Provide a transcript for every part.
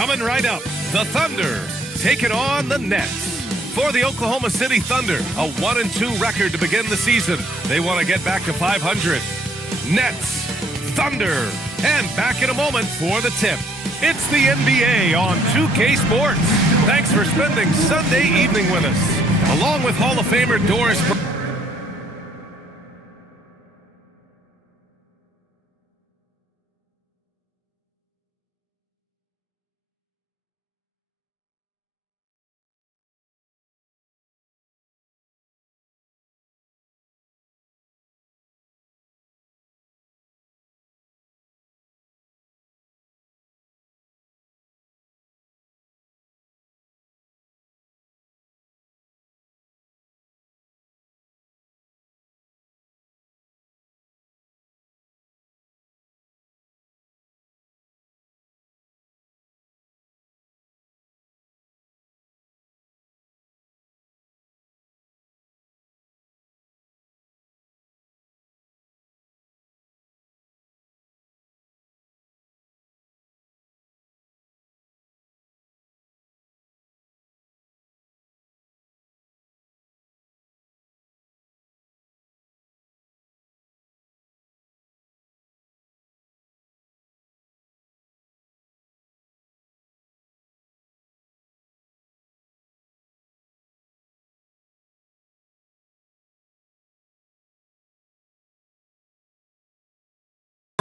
Coming right up, the Thunder taking on the Nets. For the Oklahoma City Thunder, a 1-2 record to begin the season. They want to get back to 500. Nets, Thunder, and back in a moment for the tip. It's the NBA on 2K Sports. Thanks for spending Sunday evening with us. Along with Hall of Famer Doris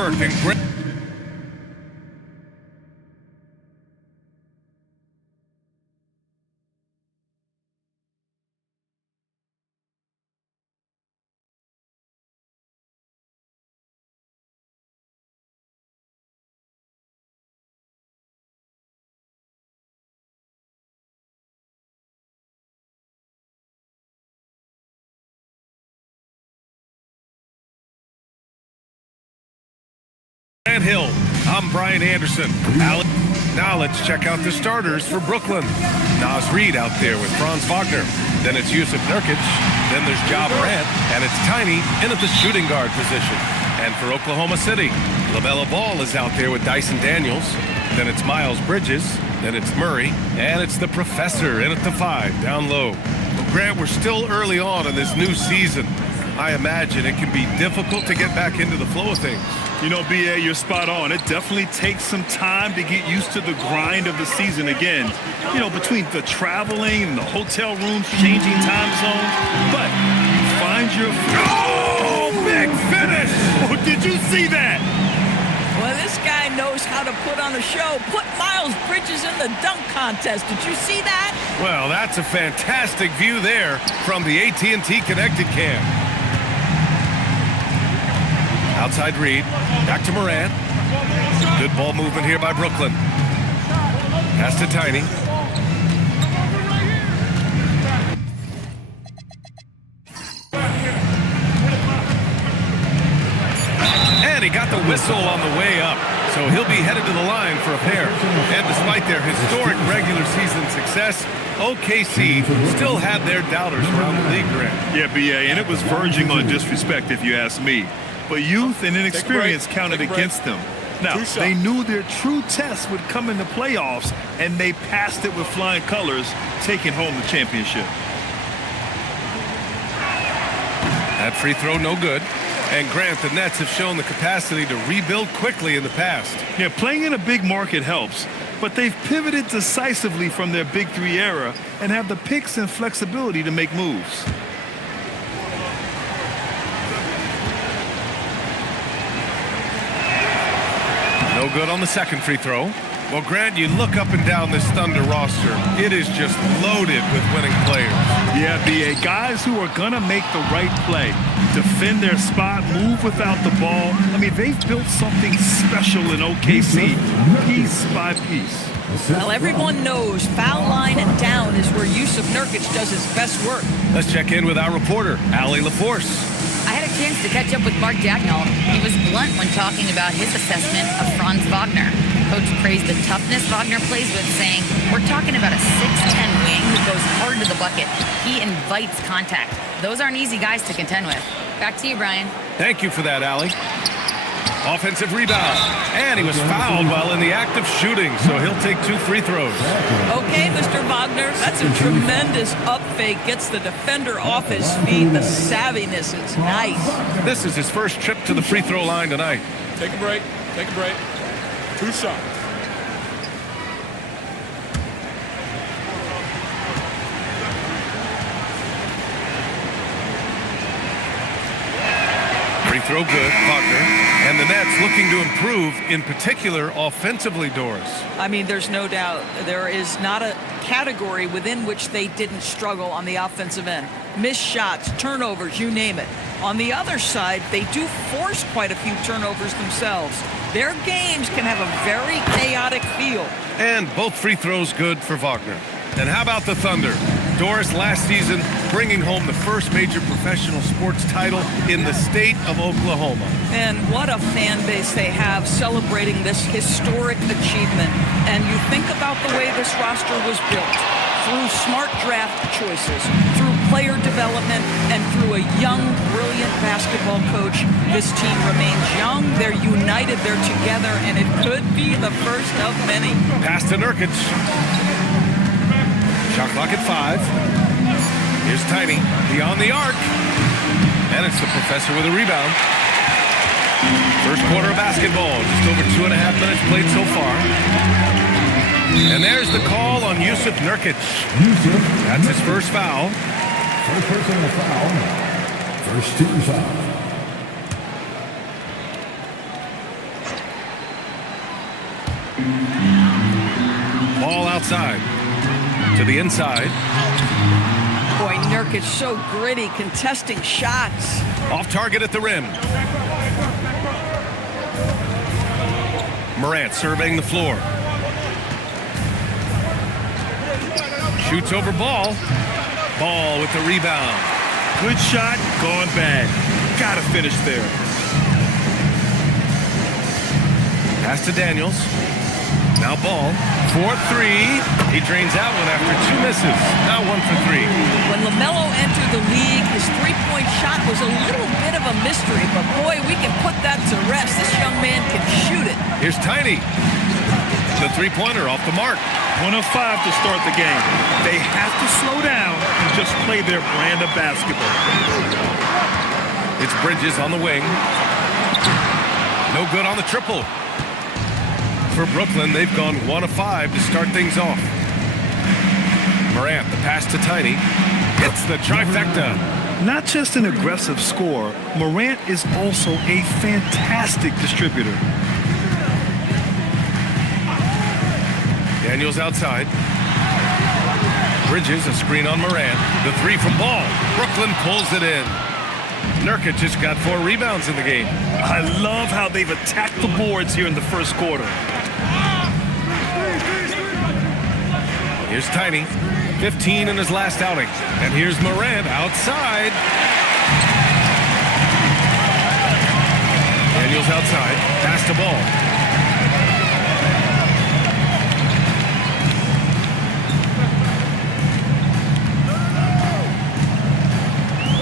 and great. Hill. I'm Brian Anderson. Now let's check out the starters for Brooklyn. Naz Reid out there with Franz Wagner. Then it's Yusuf Nurkic. Then there's Ja Morant. And it's Tiny in at the shooting guard position. And for Oklahoma City, LaMelo Ball is out there with Dyson Daniels. Then it's Miles Bridges. Then it's Murray. And it's the Professor in at the 5 down low. Well, Grant, we're still early on in this new season. I imagine it can be difficult to get back into the flow of things. You know, B.A., you're spot on. It definitely takes some time to get used to the grind of the season again. You know, between the traveling and the hotel rooms, changing time zones. But you find your... Oh, big finish! Oh, did you see that? Well, this guy knows how to put on a show. Put Miles Bridges in the dunk contest. Did you see that? Well, that's a fantastic view there from the AT&T Connected Cam. Outside Reid, back to Morant. Good ball movement here by Brooklyn. Pass to Tiny. And he got the whistle on the way up, so he'll be headed to the line for a pair. And despite their historic regular season success, OKC still had their doubters around the league, Grant. Yeah, B.A., and it was verging on disrespect if you ask me. But youth and inexperience counted against them. Now, they knew their true test would come in the playoffs, and they passed it with flying colors, taking home the championship. That free throw, no good. And Grant, the Nets have shown the capacity to rebuild quickly in the past. Yeah, playing in a big market helps, but they've pivoted decisively from their Big Three era and have the picks and flexibility to make moves. No good on the second free throw. Well, Grant, you look up and down this Thunder roster. It is just loaded with winning players. Yeah, B.A., guys who are going to make the right play, defend their spot, move without the ball. I mean, they've built something special in OKC, piece by piece. Well, everyone knows foul line and down is where Yusuf Nurkic does his best work. Let's check in with our reporter, Allie LaForce. I had a chance to catch up with Mark Dagnall. He was blunt when talking about his assessment of Franz Wagner. Coach praised the toughness Wagner plays with, saying, "We're talking about a 6'10" wing who goes hard to the bucket. He invites contact. Those aren't easy guys to contend with." Back to you, Brian. Thank you for that, Allie. Offensive rebound. And he was fouled while in the act of shooting, so he'll take 2 free throws. Okay, Mr. Wagner, that's a tremendous up fake. Gets the defender off his feet. The savviness is nice. This is his first trip to the free throw line tonight. Take a break. Take a break. 2 shots. Free throw good, Wagner. And the Nets looking to improve, in particular, offensively, Doris. I mean, there's no doubt there is not a category within which they didn't struggle on the offensive end. Missed shots, turnovers, you name it. On the other side, they do force quite a few turnovers themselves. Their games can have a very chaotic feel. And both free throws good for Wagner. And how about the Thunder? Doris, last season, bringing home the first major professional sports title in the state of Oklahoma. And what a fan base they have celebrating this historic achievement. And you think about the way this roster was built, through smart draft choices, through player development, and through a young, brilliant basketball coach. This team remains young, they're united, they're together, and it could be the first of many. Pass to Nurkic. Shot clock at 5. Here's Tiny, beyond the arc. And it's the professor with a rebound. First quarter of basketball, just over 2.5 minutes played so far. And there's the call on Yusuf Nurkic. That's his first foul. First personal foul. First team foul. Ball outside. To the inside. Boy, Nurkic so gritty, contesting shots. Off target at the rim. Morant surveying the floor. Shoots over Ball. Ball with the rebound. Good shot, gone bad. Gotta finish there. Pass to Daniels. Now Ball. 4-3. He drains that one after 2 misses. Now 1 for 3. When LaMelo entered the league, his three-point shot was a little bit of a mystery, but boy, we can put that to rest. This young man can shoot it. Here's Tiny. The three-pointer off the mark. 1 of 5 to start the game. They have to slow down and just play their brand of basketball. It's Bridges on the wing. No good on the triple. For Brooklyn, they've gone 1 of 5 to start things off. Morant, the pass to Tiny. Hits the trifecta. Not just an aggressive scorer, Morant is also a fantastic distributor. Daniels outside. Bridges, a screen on Morant. The 3 from Ball. Brooklyn pulls it in. Nurkic just got 4 rebounds in the game. I love how they've attacked the boards here in the first quarter. Here's Tiny, 15 in his last outing. And here's Morant outside. Daniels outside, pass to Ball.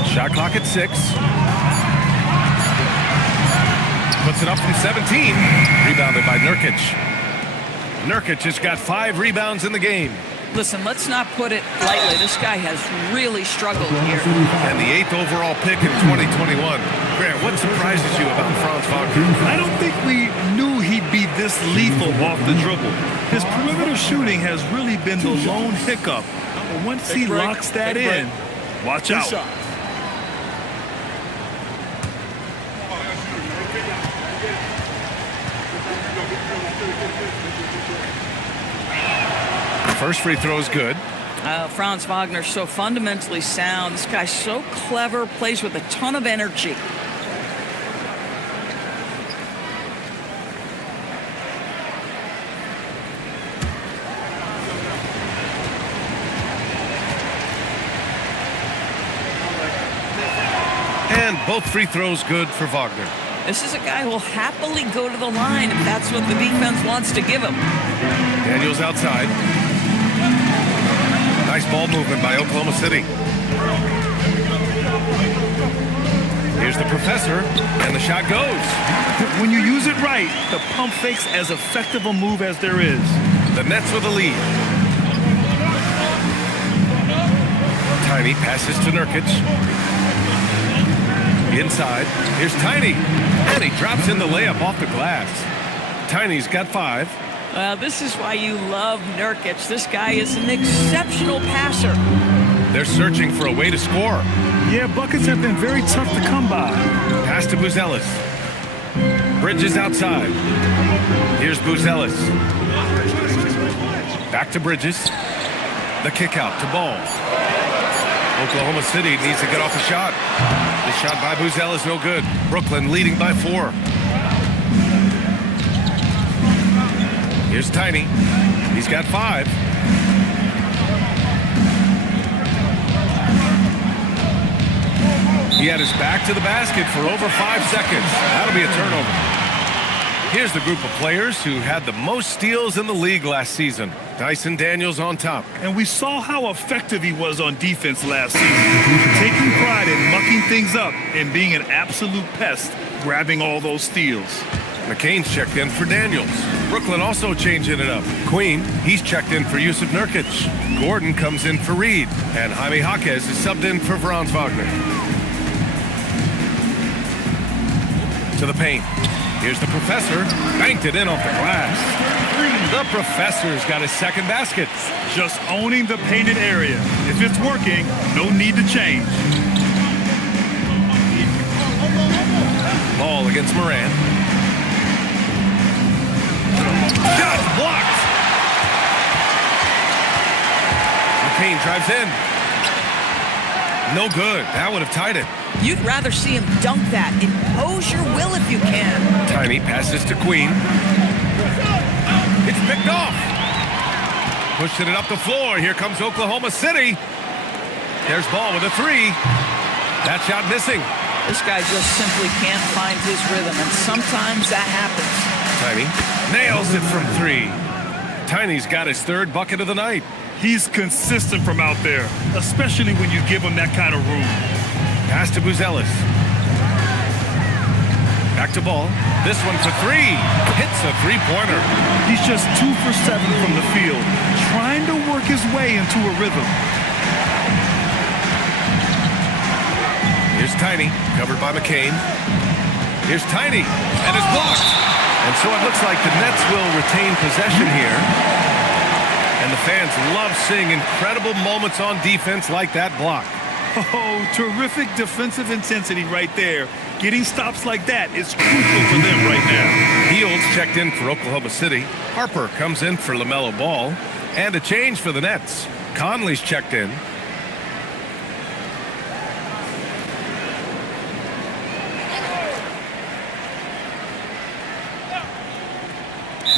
Shot clock at 6. Puts it up from 17. Rebounded by Nurkic. Nurkic has got 5 rebounds in the game. Listen, let's not put it lightly. This guy has really struggled here. And the 8th overall pick in 2021. Grant, what surprises you about Franz Wagner? I don't think we knew he'd be this lethal off the dribble. His perimeter shooting has really been the lone hiccup. But once he locks that in, watch out. First free throw is good. Franz Wagner, so fundamentally sound. This guy's so clever, plays with a ton of energy. And both free throws good for Wagner. This is a guy who will happily go to the line if that's what the defense wants to give him. Daniels outside. Nice ball movement by Oklahoma City. Here's the professor, and the shot goes. When you use it right, the pump fake's as effective a move as there is. The Nets with the lead. Tiny passes to Nurkic. Inside, here's Tiny, and he drops in the layup off the glass. Tiny's got 5. This is why you love Nurkic. This guy is an exceptional passer. They're searching for a way to score. Yeah, buckets have been very tough to come by. Pass to Buzelis. Bridges outside. Here's Buzelis. Back to Bridges. The kick out to Ball. Oklahoma City needs to get off a shot. The shot by Buzelis no good. Brooklyn leading by 4. Here's Tiny. He's got 5. He had his back to the basket for over 5 seconds. That'll be a turnover. Here's the group of players who had the most steals in the league last season. Dyson Daniels on top. And we saw how effective he was on defense last season. Taking pride in mucking things up and being an absolute pest, grabbing all those steals. McCain's checked in for Daniels. Brooklyn also changing it up. Queen, he's checked in for Yusuf Nurkic. Gordon comes in for Reed. And Jaime Jaquez is subbed in for Franz Wagner. To the paint. Here's the professor. Banked it in off the glass. The professor's got his second basket. Just owning the painted area. If it's working, no need to change. Ball against Moran. Shot blocked. McCain drives in. No good. That would have tied it. You'd rather see him dunk that. Impose your will if you can. Tiny passes to Queen. It's picked off. Pushing it up the floor. Here comes Oklahoma City. There's Ball with a 3. That shot missing. This guy just simply can't find his rhythm, and sometimes that happens. Tiny nails it from 3. Tiny's got his 3rd bucket of the night. He's consistent from out there, especially when you give him that kind of room. Pass to Buzelis. Back to Ball. This one for 3. Hits a 3-pointer. He's just 2 for 7 from the field, trying to work his way into a rhythm. Here's Tiny, covered by McCain. Here's Tiny, and it's blocked. And so it looks like the Nets will retain possession here. And the fans love seeing incredible moments on defense like that block. Oh, terrific defensive intensity right there. Getting stops like that is crucial for them right now. Fields checked in for Oklahoma City. Harper comes in for LaMelo Ball. And a change for the Nets. Conley's checked in.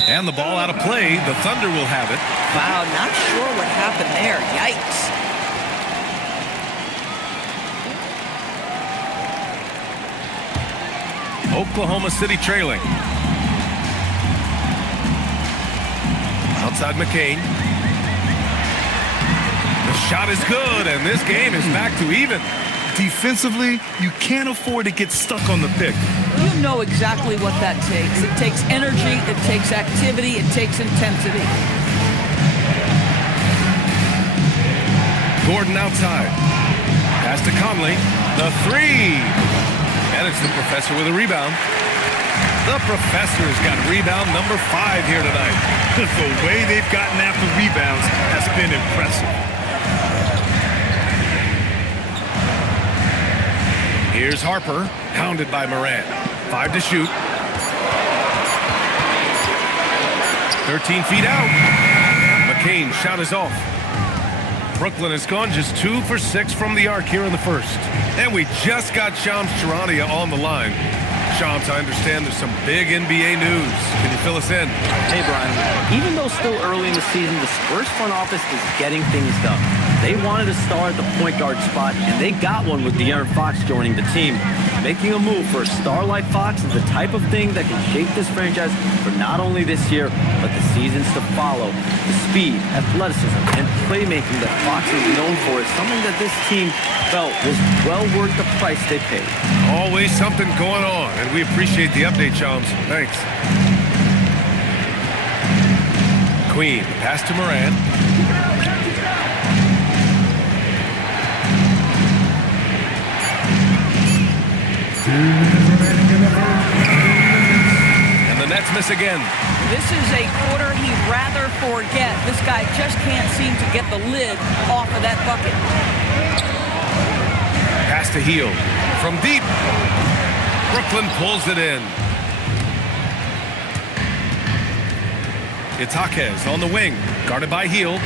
And the ball out of play. The Thunder will have it. Wow, not sure what happened there. Yikes. Oklahoma City trailing. Outside McCain. The shot is good, and this game is back to even. Defensively, you can't afford to get stuck on the pick. You know exactly what that takes. It takes energy, it takes activity, it takes intensity. Gordon outside. Pass to Conley. The 3. And it's the professor with a rebound. The professor's got rebound number 5 here tonight. The way they've gotten after rebounds has been impressive. Here's Harper, hounded by Moran. 5 to shoot. 13 feet out. McCain's shot is off. Brooklyn has gone just 2 for 6 from the arc here in the first. And we just got Shams Charania on the line. Shams, I understand there's some big NBA news. Can you fill us in? Hey, Brian. Even though still early in the season, the Spurs front office is getting things done. They wanted a star at the point guard spot, and they got one with De'Aaron Fox joining the team. Making a move for a star like Fox is the type of thing that can shape this franchise for not only this year, but the seasons to follow. The speed, athleticism, and playmaking that Fox is known for is something that this team felt was well worth the price they paid. Always something going on, and we appreciate the update, Shams. Thanks. Queen, pass to Moran. And the Nets miss again. This is a quarter he'd rather forget. This guy just can't seem to get the lid off of that bucket. Pass to Hield. From deep. Brooklyn pulls it in. It's Jaquez on the wing. Guarded by Hield.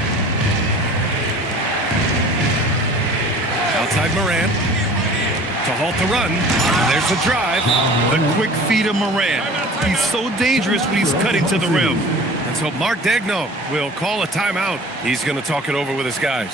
Outside Moran. To halt the run. And there's the drive. The quick feed of Moran. He's so dangerous when he's cutting to the rim. And so Mark Daigneault will call a timeout. He's going to talk it over with his guys.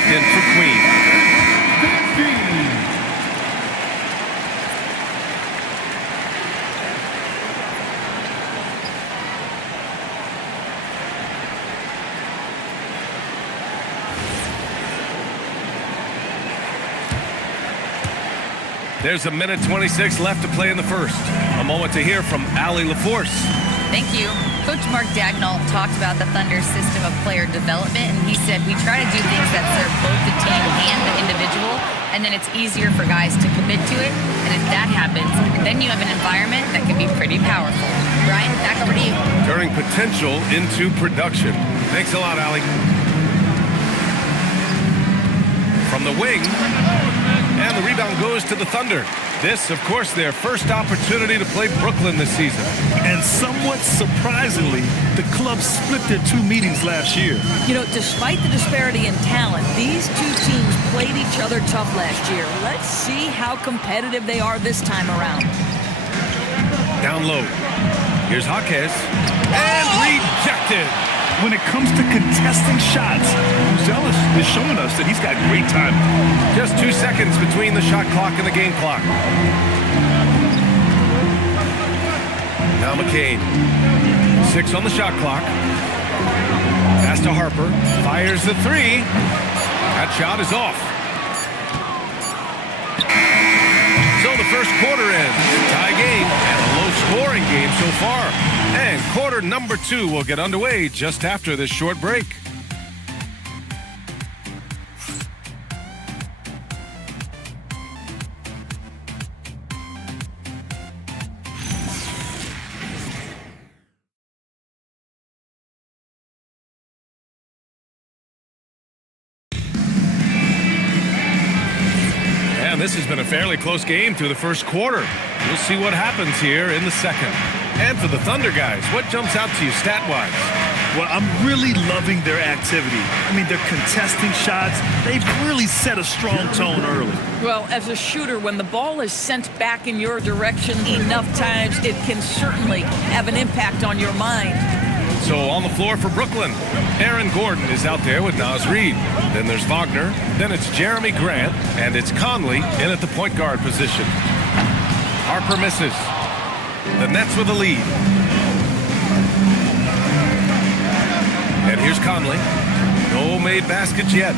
In for Queen. There's a minute 26 left to play in the first. A moment to hear from Allie LaForce. Thank you. Coach Mark Daigneault talked about the Thunder's system of player development, and he said, we try to do things that serve both the team and the individual, and then it's easier for guys to commit to it, and if that happens, then you have an environment that can be pretty powerful. Brian, back over to you. Turning potential into production. Thanks a lot, Allie. From the wing, and the rebound goes to the Thunder. This, of course, their first opportunity to play Brooklyn this season. And somewhat surprisingly, the club split their two meetings last year. You know, despite the disparity in talent, these two teams played each other tough last year. Let's see how competitive they are this time around. Down low. Here's Jaquez. And rejected. When it comes to contesting shots, Zealous is showing us that he's got great timing. Just 2 seconds between the shot clock and the game clock. Now McCain. 6 on the shot clock. Pass to Harper. Fires the three. That shot is off. So the first quarter ends. Tie game and a low-scoring game so far. And quarter number 2 will get underway just after this short break. And this has been a fairly close game through the first quarter. We'll see what happens here in the second. And for the Thunder guys, what jumps out to you stat-wise? Well, I'm really loving their activity. I mean, they're contesting shots. They've really set a strong tone early. Well, as a shooter, when the ball is sent back in your direction enough times, it can certainly have an impact on your mind. So on the floor for Brooklyn, Aaron Gordon is out there with Naz Reid. Then there's Wagner. Then it's Jeremy Grant. And it's Conley in at the point guard position. Harper misses. The Nets with the lead. And here's Conley. No made baskets yet.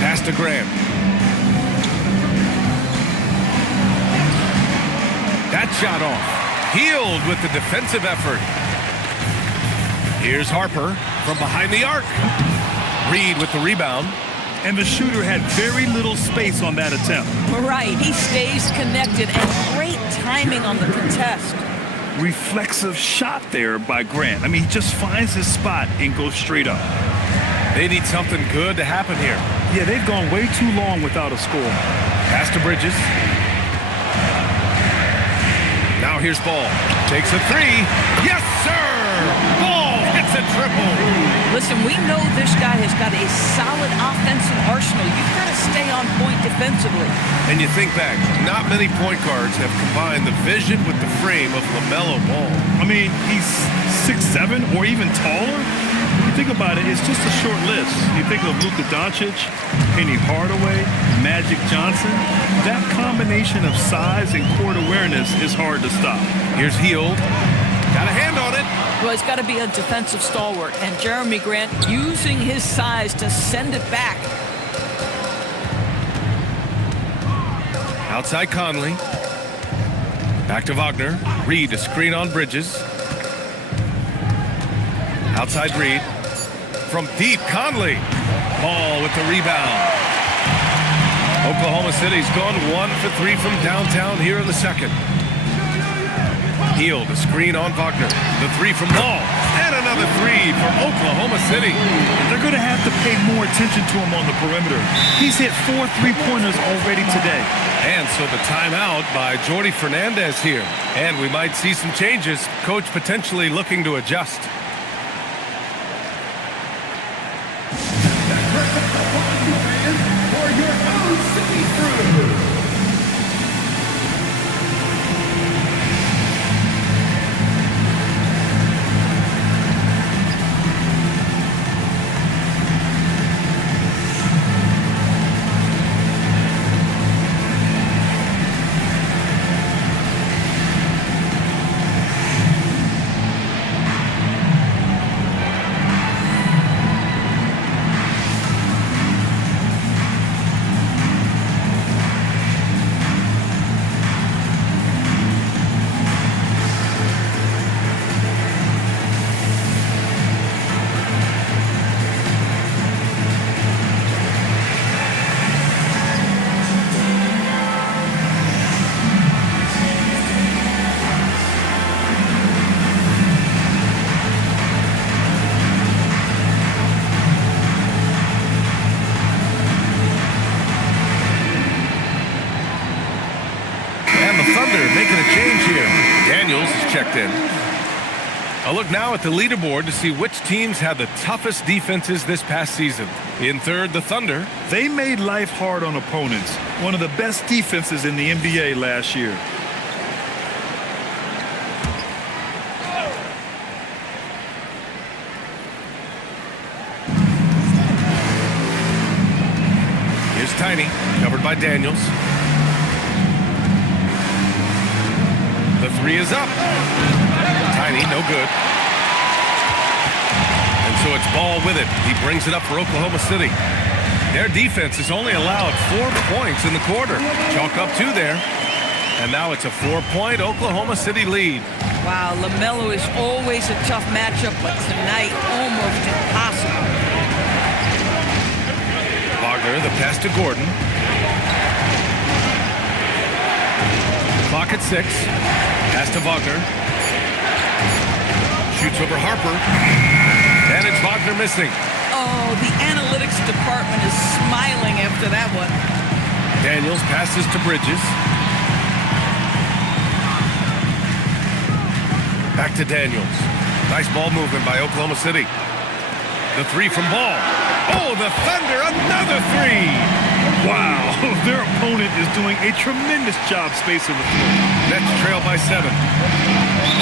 Pass to Grant. That shot off. Healed with the defensive effort. Here's Harper from behind the arc. Reid with the rebound. And the shooter had very little space on that attempt. Right, he stays connected and great timing on the contest. Reflexive shot there by Grant. I mean, he just finds his spot and goes straight up. They need something good to happen here. Yeah, they've gone way too long without a score. Pass to Bridges. Now here's Ball. Takes a three. Yes, sir! Ball hits a triple. Listen, we know this guy has got a solid offensive arsenal. You've got to stay on point defensively. And you think back, not many point guards have combined the vision with the frame of LaMelo Ball. I mean, he's 6'7" or even taller. You think about it, it's just a short list. You think of Luka Doncic, Penny Hardaway, Magic Johnson. That combination of size and court awareness is hard to stop. Here's Hield. Got a hand on it. Well, he's got to be a defensive stalwart, and Jeremy Grant using his size to send it back. Outside Conley. Back to Wagner. Reid a screen on Bridges. Outside Reid. From deep, Conley. Ball with the rebound. Oklahoma City's gone 1 for 3 from downtown here in the second. Hield a screen on Wagner. The three from Ball. And another three for Oklahoma City. They're going to have to pay more attention to him on the perimeter. He's hit 4 3-pointers already today. And so the timeout by Jordi Fernandez here. And we might see some changes. Coach potentially looking to adjust. For your own city crew. Making a change here. Daniels is checked in. A look now at the leaderboard to see which teams had the toughest defenses this past season. In third, the Thunder. They made life hard on opponents. One of the best defenses in the NBA last year. Here's Tiny, covered by Daniels. The three is up. Tiny, no good. And so it's Ball with it. He brings it up for Oklahoma City. Their defense has only allowed 4 points in the quarter. Chalk up 2 there. And now it's a 4-point Oklahoma City lead. Wow, LaMelo is always a tough matchup, but tonight almost impossible. Wagner, the pass to Gordon. Clock at 6. Pass to Wagner. Shoots over Harper. And it's Wagner missing. Oh, the analytics department is smiling after that one. Daniels passes to Bridges. Back to Daniels. Nice ball movement by Oklahoma City. The three from Ball. Oh, the Thunder, another three. Wow, their opponent is doing a tremendous job spacing the floor. Nets trail by 7.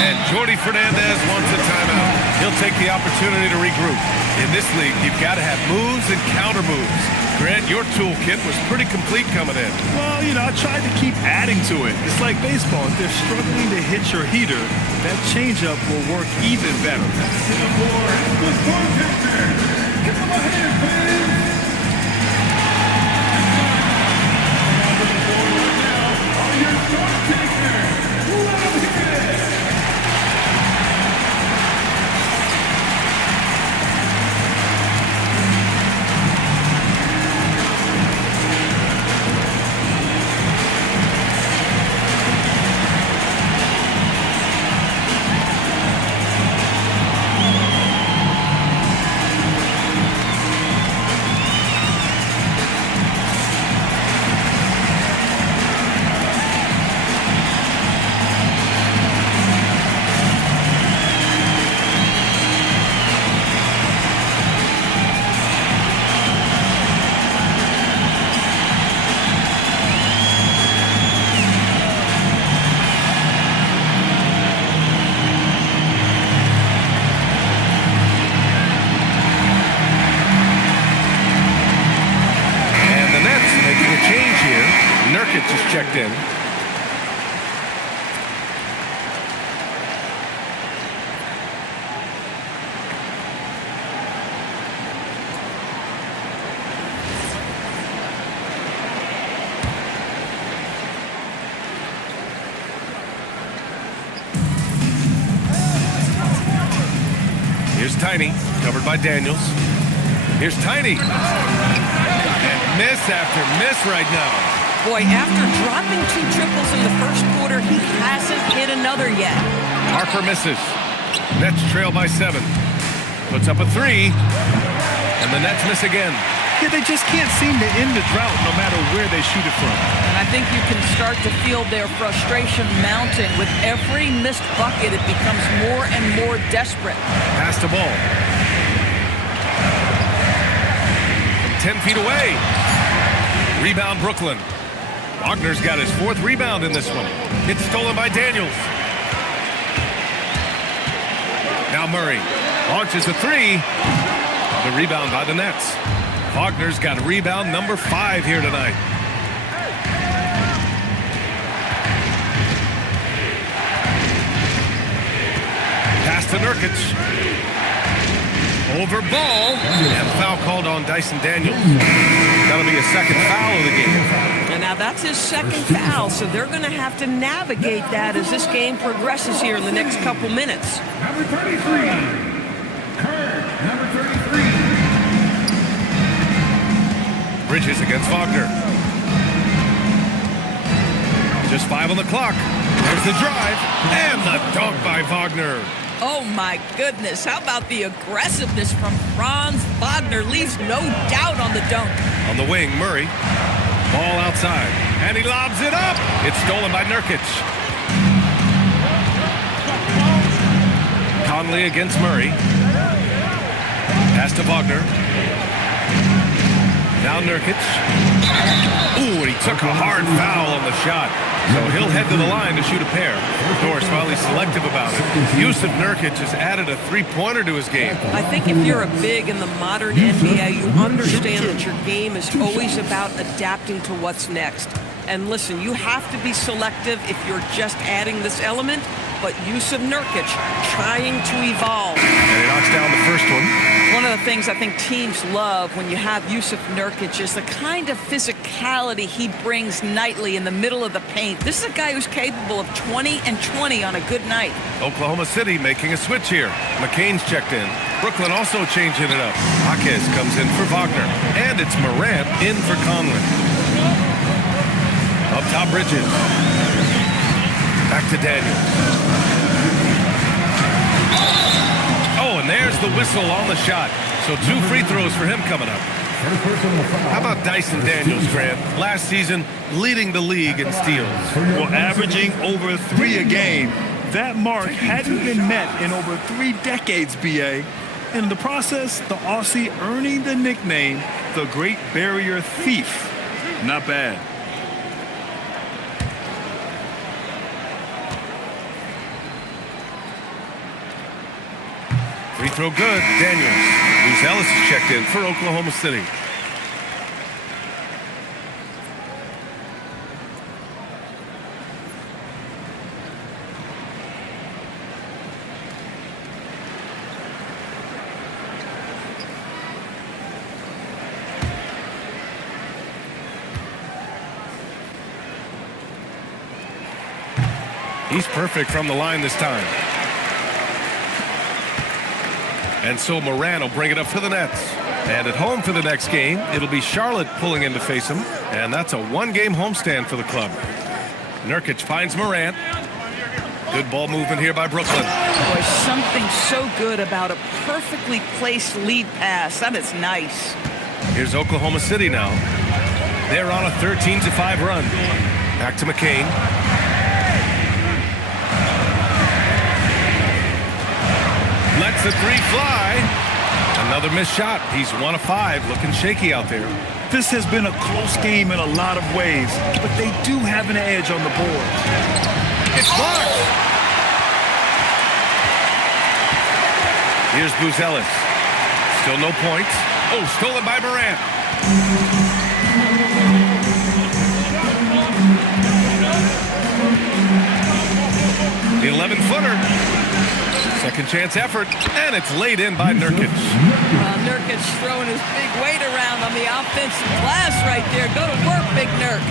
And Jordi Fernandez wants a timeout. He'll take the opportunity to regroup. In this league, you've got to have moves and counter moves. Grant, your toolkit was pretty complete coming in. Well, I tried to keep adding to it. It's like baseball. If they're struggling to hit your heater, that changeup will work even better. Just checked in. Here's Tiny, covered by Daniels. Here's Tiny. And miss after miss right now. Boy, after dropping 2 triples in the first quarter, he hasn't hit another yet. Harper misses. Nets trail by 7. Puts up a 3. And the Nets miss again. Yeah, they just can't seem to end the drought no matter where they shoot it from. And I think you can start to feel their frustration mounting. With every missed bucket, it becomes more and more desperate. Pass the ball. From 10 feet away. Rebound Brooklyn. Wagner's got his 4th rebound in this one. It's stolen by Daniels. Now Murray launches a 3. The rebound by the Nets. Wagner's got rebound number 5 here tonight. Pass to Nurkic. Over ball. And foul called on Dyson Daniels. That'll be a 2nd foul of the game. And now that's his 2nd foul, so they're going to have to navigate that as this game progresses here in the next couple minutes. Number 33. Curd, number 33. Bridges against Wagner. Just 5 on the clock. There's the drive. And the dunk by Wagner. Oh my goodness, how about the aggressiveness from Franz Wagner? Leaves no doubt on the dunk. On the wing, Murray. Ball outside. And he lobs it up. It's stolen by Nurkic. Conley against Murray. Pass to Wagner. Now Nurkic. Ooh, and he took a hard foul on the shot. So he'll head to the line to shoot a pair. Of course, while he's selective about it, Yusuf Nurkic has added a 3-pointer to his game. I think if you're a big in the modern NBA, you understand that your game is always about adapting to what's next. And listen, you have to be selective if you're just adding this element, but Yusuf Nurkic trying to evolve. And he knocks down the first one. One of the things I think teams love when you have Yusuf Nurkic is the kind of physicality he brings nightly in the middle of the paint. This is a guy who's capable of 20 and 20 on a good night. Oklahoma City making a switch here. McCain's checked in. Brooklyn also changing it up. Jaquez comes in for Wagner. And it's Morant in for Conley. Up top, Bridges. Back to Daniels. Oh, and there's the whistle on the shot. So 2 free throws for him coming up. How about Dyson Daniels, Grant? Last season, leading the league in steals. Well, averaging over 3 a game. That mark hadn't been met in over 3 decades, B.A. And in the process, the Aussie earning the nickname, the Great Barrier Thief. Not bad. Free throw good. Daniels. Ellis is checked in for Oklahoma City. He's perfect from the line this time. And so Moran will bring it up for the Nets. And at home for the next game, it'll be Charlotte pulling in to face him. And that's a one-game homestand for the club. Nurkic finds Morant. Good ball movement here by Brooklyn. Boy, something so good about a perfectly placed lead pass. That is nice. Here's Oklahoma City now. They're on a 13-5 run. Back to McCain. Lets the three fly. Another missed shot. He's 1 of 5, looking shaky out there. This has been a close game in a lot of ways, but they do have an edge on the board. It's blocked. Here's Ellis. Still no points. Oh, stolen by Morant. The 11-footer. Second chance effort, and it's laid in by Nurkic. Nurkic throwing his big weight around on the offensive glass right there. Go to work, Big Nurk.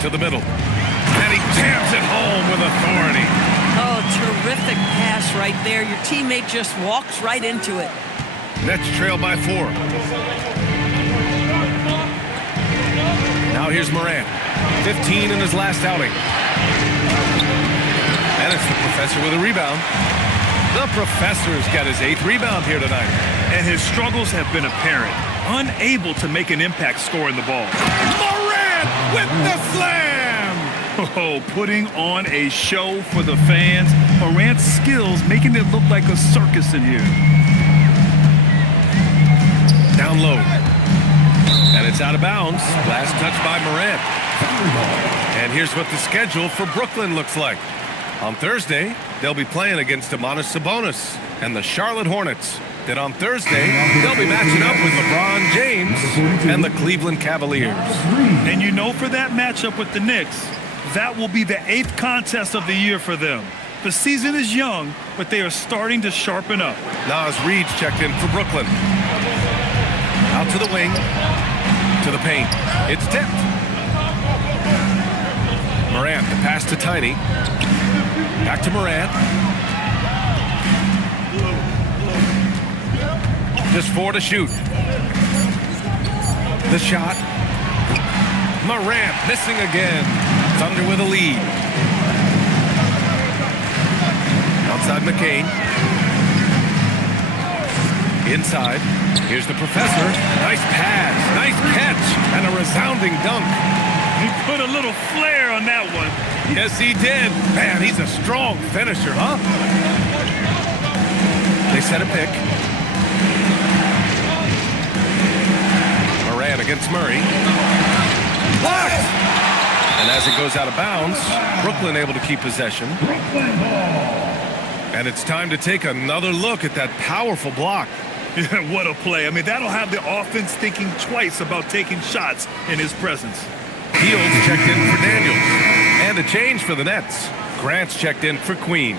To the middle. And he jams it home with authority. Oh, terrific pass right there. Your teammate just walks right into it. Nets trail by 4. Now here's Morant. 15 in his last outing. And it's the professor with a rebound. The professor's got his 8th rebound here tonight. And his struggles have been apparent. Unable to make an impact scoring the ball. Morant with the slam! Oh, putting on a show for the fans. Morant's skills making it look like a circus in here. Down low. And it's out of bounds. Last touch by Morant. And here's what the schedule for Brooklyn looks like. On Thursday, they'll be playing against Domantas Sabonis and the Charlotte Hornets. Then on Thursday, they'll be matching up with LeBron James and the Cleveland Cavaliers. And you know, for that matchup with the Knicks, that will be the 8th contest of the year for them. The season is young, but they are starting to sharpen up. Nas Reed's checked in for Brooklyn. Out to the wing, to the paint. It's tipped. Morant, the pass to Tiny. Back to Morant. Just 4 to shoot. The shot. Morant missing again. Thunder with a lead. Outside McCain. Inside. Here's the professor. Nice pass. Nice catch. And a resounding dunk. He put a little flair on that one. Yes, he did. Man, he's a strong finisher, huh? They set a pick. Moran against Murray. Blocked! And as it goes out of bounds, Brooklyn able to keep possession. And it's time to take another look at that powerful block. What a play. I mean, that'll have the offense thinking twice about taking shots in his presence. Fields checked in for Daniels. And a change for the Nets. Grant's checked in for Queen.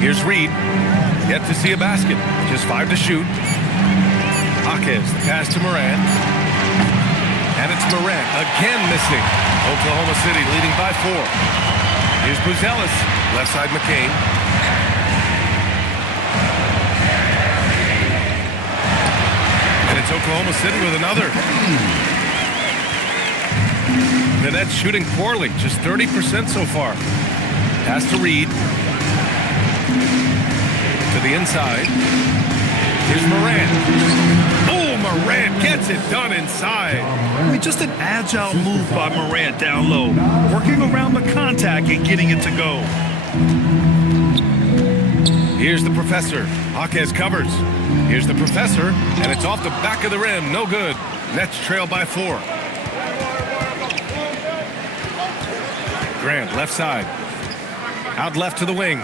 Here's Reed. Yet to see a basket. Just 5 to shoot. Jaquez, the pass to Morant. And it's Morant again missing. Oklahoma City leading by 4. Here's Ellis. Left side McCain. And it's Oklahoma City with another. The Nets shooting poorly. Just 30% so far. Pass to Reed. To the inside. Here's Morant. Oh, Morant gets it done inside. I mean, just an agile move by Morant down low. Working around the contact and getting it to go. Here's the professor. Jaquez covers. Here's the professor, and it's off the back of the rim. No good. Nets trail by 4. Grant, left side. Out left to the wing.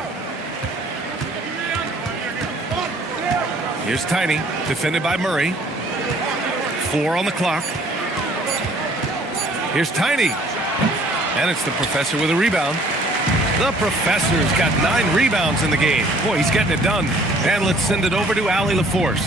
Here's Tiny, defended by Murray. 4 on the clock. Here's Tiny. And it's the professor with a rebound. The professor's got 9 rebounds in the game. Boy, he's getting it done. And let's send it over to Allie LaForce.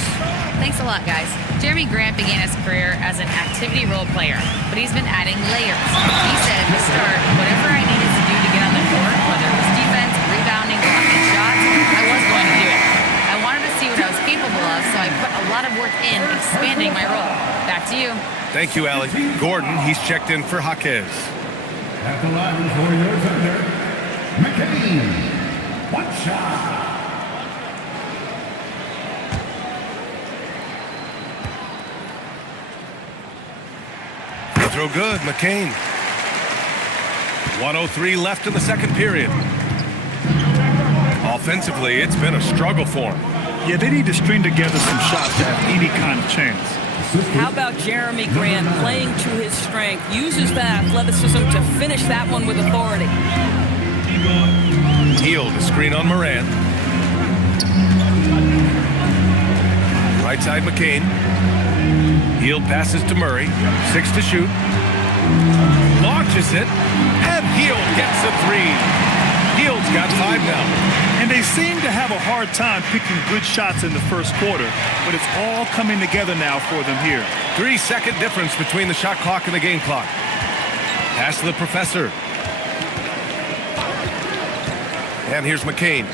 Thanks a lot, guys. Jeremy Grant began his career as an activity role player, but he's been adding layers. He said at the start, whatever I needed to do to get on the court, whether it was defense, rebounding, blocking shots, I was going to do it. I wanted to see what I was capable of, so I put a lot of work in expanding my role. Back to you. Thank you, Allie. Gordon, he's checked in for Jaquez. At the line for your thunder, McCain. One shot. Throw good, McCain. 1:03 left in the second period. Offensively, it's been a struggle for him. Yeah, they need to string together some shots to have any kind of chance. How about Jeremy Grant playing to his strength, uses that athleticism to finish that one with authority. Healed, the screen on Moran. Right side, McCain. Healed passes to Murray. 6 to shoot. Launches it. And Healed gets a 3. Heald's got 5 now. And they seem to have a hard time picking good shots in the first quarter, but it's all coming together now for them here. 3-second difference between the shot clock and the game clock. Pass to the professor. And here's McCain.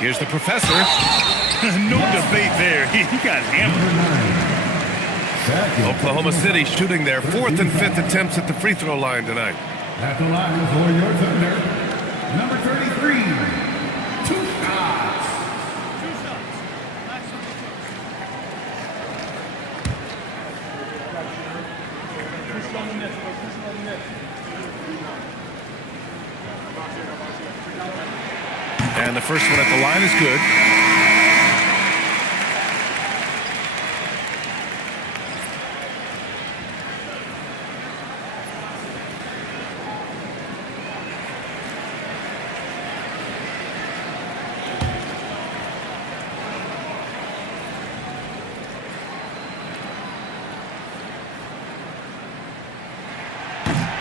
Here's the professor. No debate there. He got hammered. Oklahoma City shooting their 4th and 5th attempts at the free throw line tonight. At the line for your thunder, number 33, 2 shots. And the first one at the line is good.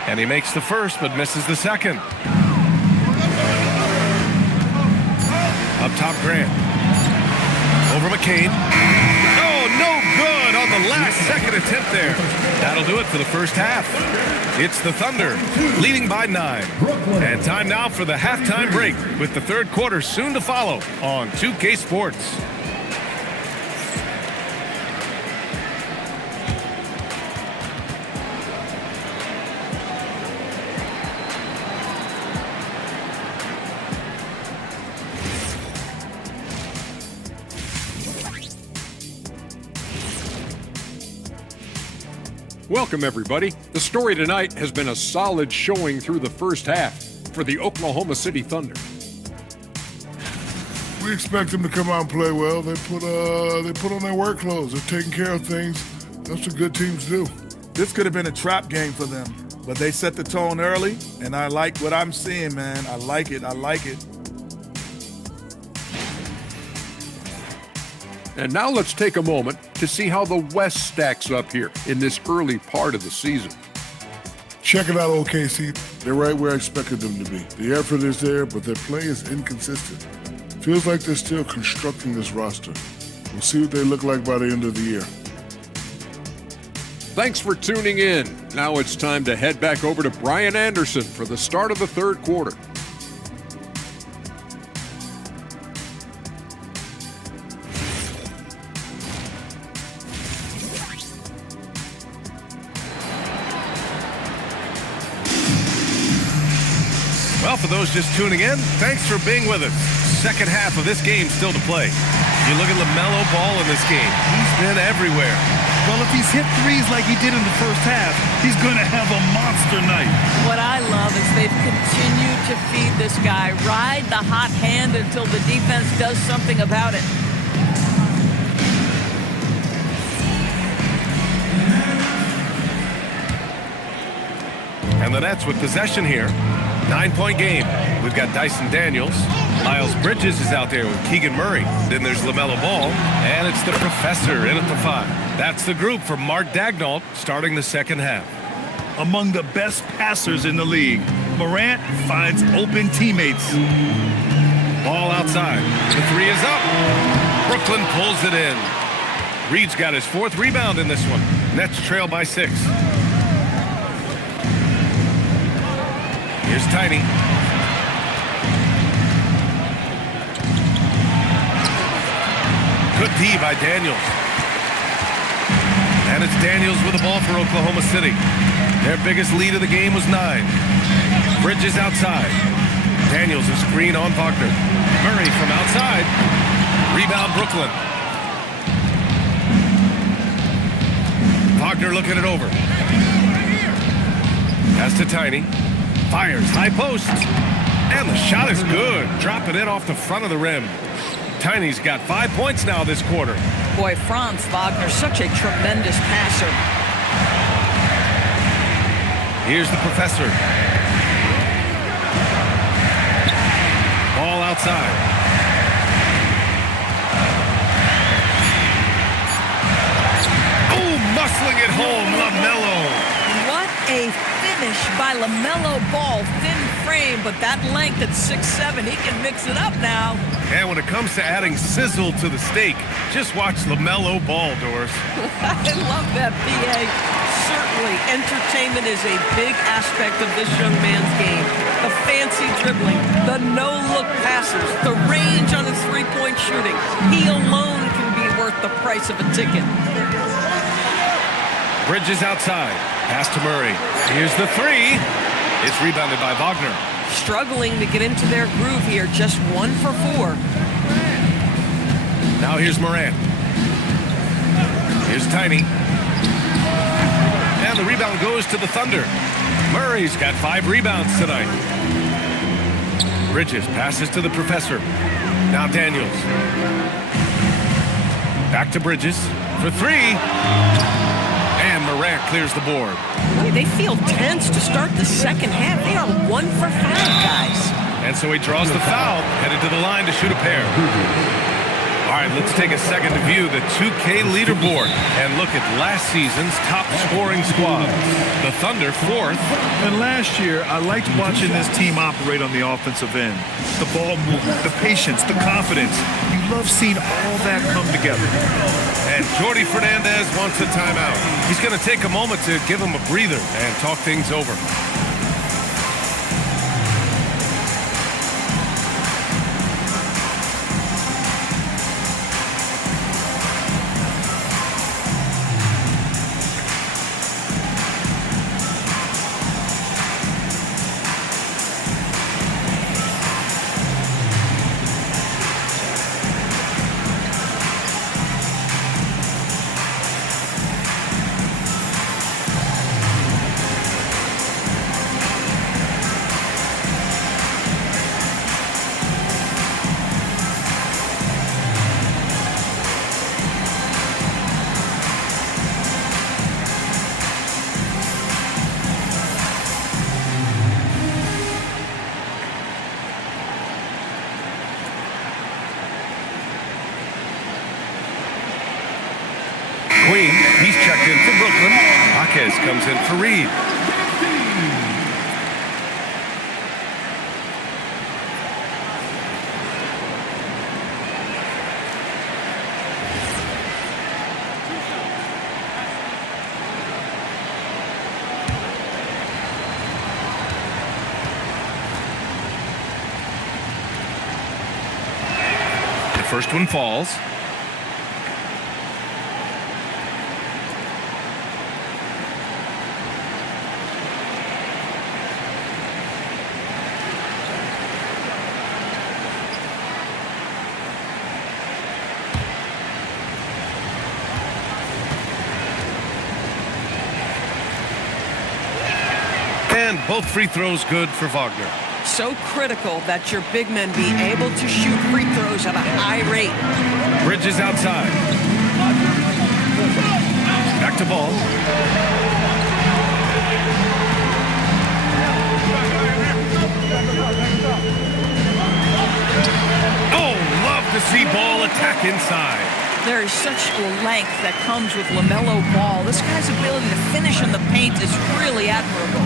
And he makes the first, but misses the second. Up top, Grant. Over McCain. Oh, no good on the last second attempt there. That'll do it for the first half. It's the Thunder, leading by 9. And time now for the halftime break, with the third quarter soon to follow on 2K Sports. Welcome, everybody. The story tonight has been a solid showing through the first half for the Oklahoma City Thunder. We expect them to come out and play well. They put on their work clothes. They're taking care of things. That's what good teams do. This could have been a trap game for them, but they set the tone early, and I like what I'm seeing, man. I like it. And now let's take a moment to see how the West stacks up here in this early part of the season. Check it out, OKC. They're right where I expected them to be. The effort is there, but their play is inconsistent. Feels like they're still constructing this roster. We'll see what they look like by the end of the year. Thanks for tuning in. Now it's time to head back over to Brian Anderson for the start of the third quarter. Well, for those just tuning in, thanks for being with us. Second half of this game still to play. You look at LaMelo Ball in this game. He's been everywhere. Well, if he's hit threes like he did in the first half, he's going to have a monster night. What I love is they've continued to feed this guy, ride the hot hand until the defense does something about it. and the Nets with possession here. 9-point game. We've got Dyson Daniels. Miles Bridges is out there with Keegan Murray. Then there's LaMelo Ball, and it's the professor in at the 5. That's the group for Mark Daigneault starting the second half. Among the best passers in the league, Morant finds open teammates. Ball outside. The 3 is up. Brooklyn pulls it in. Reed's got his 4th rebound in this one. Nets trail by 6. Here's Tiny. Good D by Daniels. And it's Daniels with the ball for Oklahoma City. Their biggest lead of the game was 9. Bridges outside. Daniels a screen on Wagner. Murray from outside. Rebound Brooklyn. Wagner looking it over. Pass to Tiny. Fires high post. And the shot is good. Dropping it off the front of the rim. Tiny's got 5 points now this quarter. Boy, Franz Wagner's such a tremendous passer. Here's the professor. Ball outside. Oh, muscling it home, LaMelo. What a finish by LaMelo Ball. Thin frame, but that length at 6'7", he can mix it up now. And when it comes to adding sizzle to the steak, just watch LaMelo Ball, Doris. I love that, PA. Certainly, entertainment is a big aspect of this young man's game. The fancy dribbling, the no-look passes, the range on his three-point shooting. He alone can be worth the price of a ticket. Bridges outside. Pass to Murray. Here's the 3. It's rebounded by Wagner. Struggling to get into their groove here. Just 1 for 4. Now here's Morant. Here's Tiny. And the rebound goes to the Thunder. Murray's got 5 rebounds tonight. Bridges passes to the professor. Now Daniels. Back to Bridges for 3. And Morant clears the board. Boy, they feel tense to start the second half. They are 1 for 5, guys. And so he draws the foul, headed to the line to shoot a pair. All right, let's take a second to view the 2K leaderboard and look at last season's top scoring squad. The Thunder 4th. And last year, I liked watching this team operate on the offensive end. The ball movement, the patience, the confidence. You love seeing all that come together. And Jordi Fernandez wants a timeout. He's going to take a moment to give him a breather and talk things over. Queen, he's checked in for Brooklyn. Jaquez comes in for Reed. The first one falls. And both free throws good for Wagner. So critical that your big men be able to shoot free throws at a high rate. Bridges outside. Back to Ball. There is such length that comes with LaMelo Ball. This guy's ability to finish in the paint is really admirable.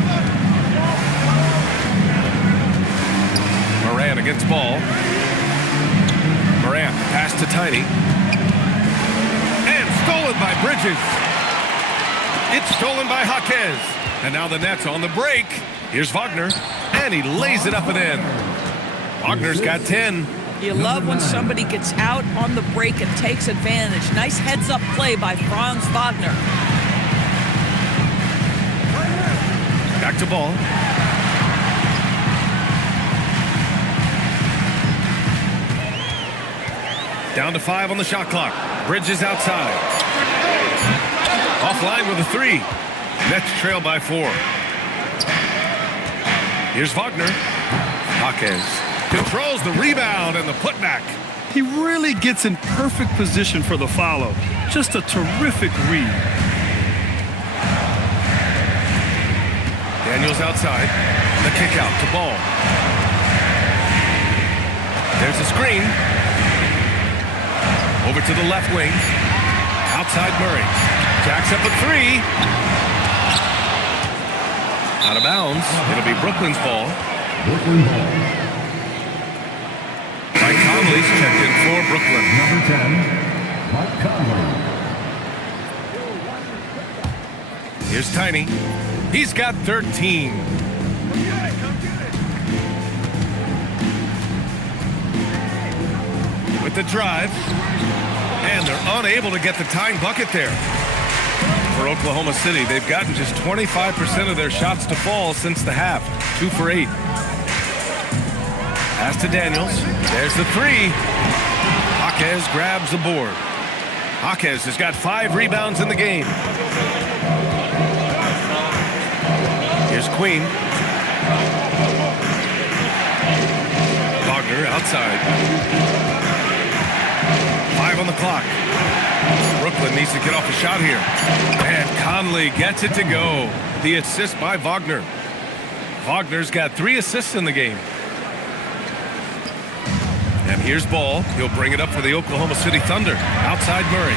Morant against Ball. Morant pass to Tiny. And stolen by Bridges. It's stolen by Jaquez. And now the Nets on the break. Here's Wagner. And he lays it up and in. Wagner's got 10. You love when somebody gets out on the break and takes advantage. Nice heads-up play by Franz Wagner. Back to Ball. Down to 5 on the shot clock. Bridges outside. Offline with a 3. Nets trail by 4. Here's Wagner. Jaquez controls the rebound and the putback. He really gets in perfect position for the follow. Just a terrific read. Daniels outside. The kick out to Ball. There's a screen. Over to the left wing. Outside Murray. Jacks up a 3. Out of bounds. It'll be Brooklyn's ball. Brooklyn ball. Mike Conley's checked in for Brooklyn. Number 10, Mike Conley. Here's Tiny. He's got 13. With the drive. And they're unable to get the tying bucket there. For Oklahoma City, they've gotten just 25% of their shots to fall since the half. 2 for 8. Pass to Daniels. There's the 3. Jaquez grabs the board. Jaquez has got 5 rebounds in the game. Here's Queen. Wagner outside. 5 on the clock. Brooklyn needs to get off a shot here. And Conley gets it to go. The assist by Wagner. Wagner's got 3 assists in the game. And here's Ball. He'll bring it up for the Oklahoma City Thunder. Outside Murray.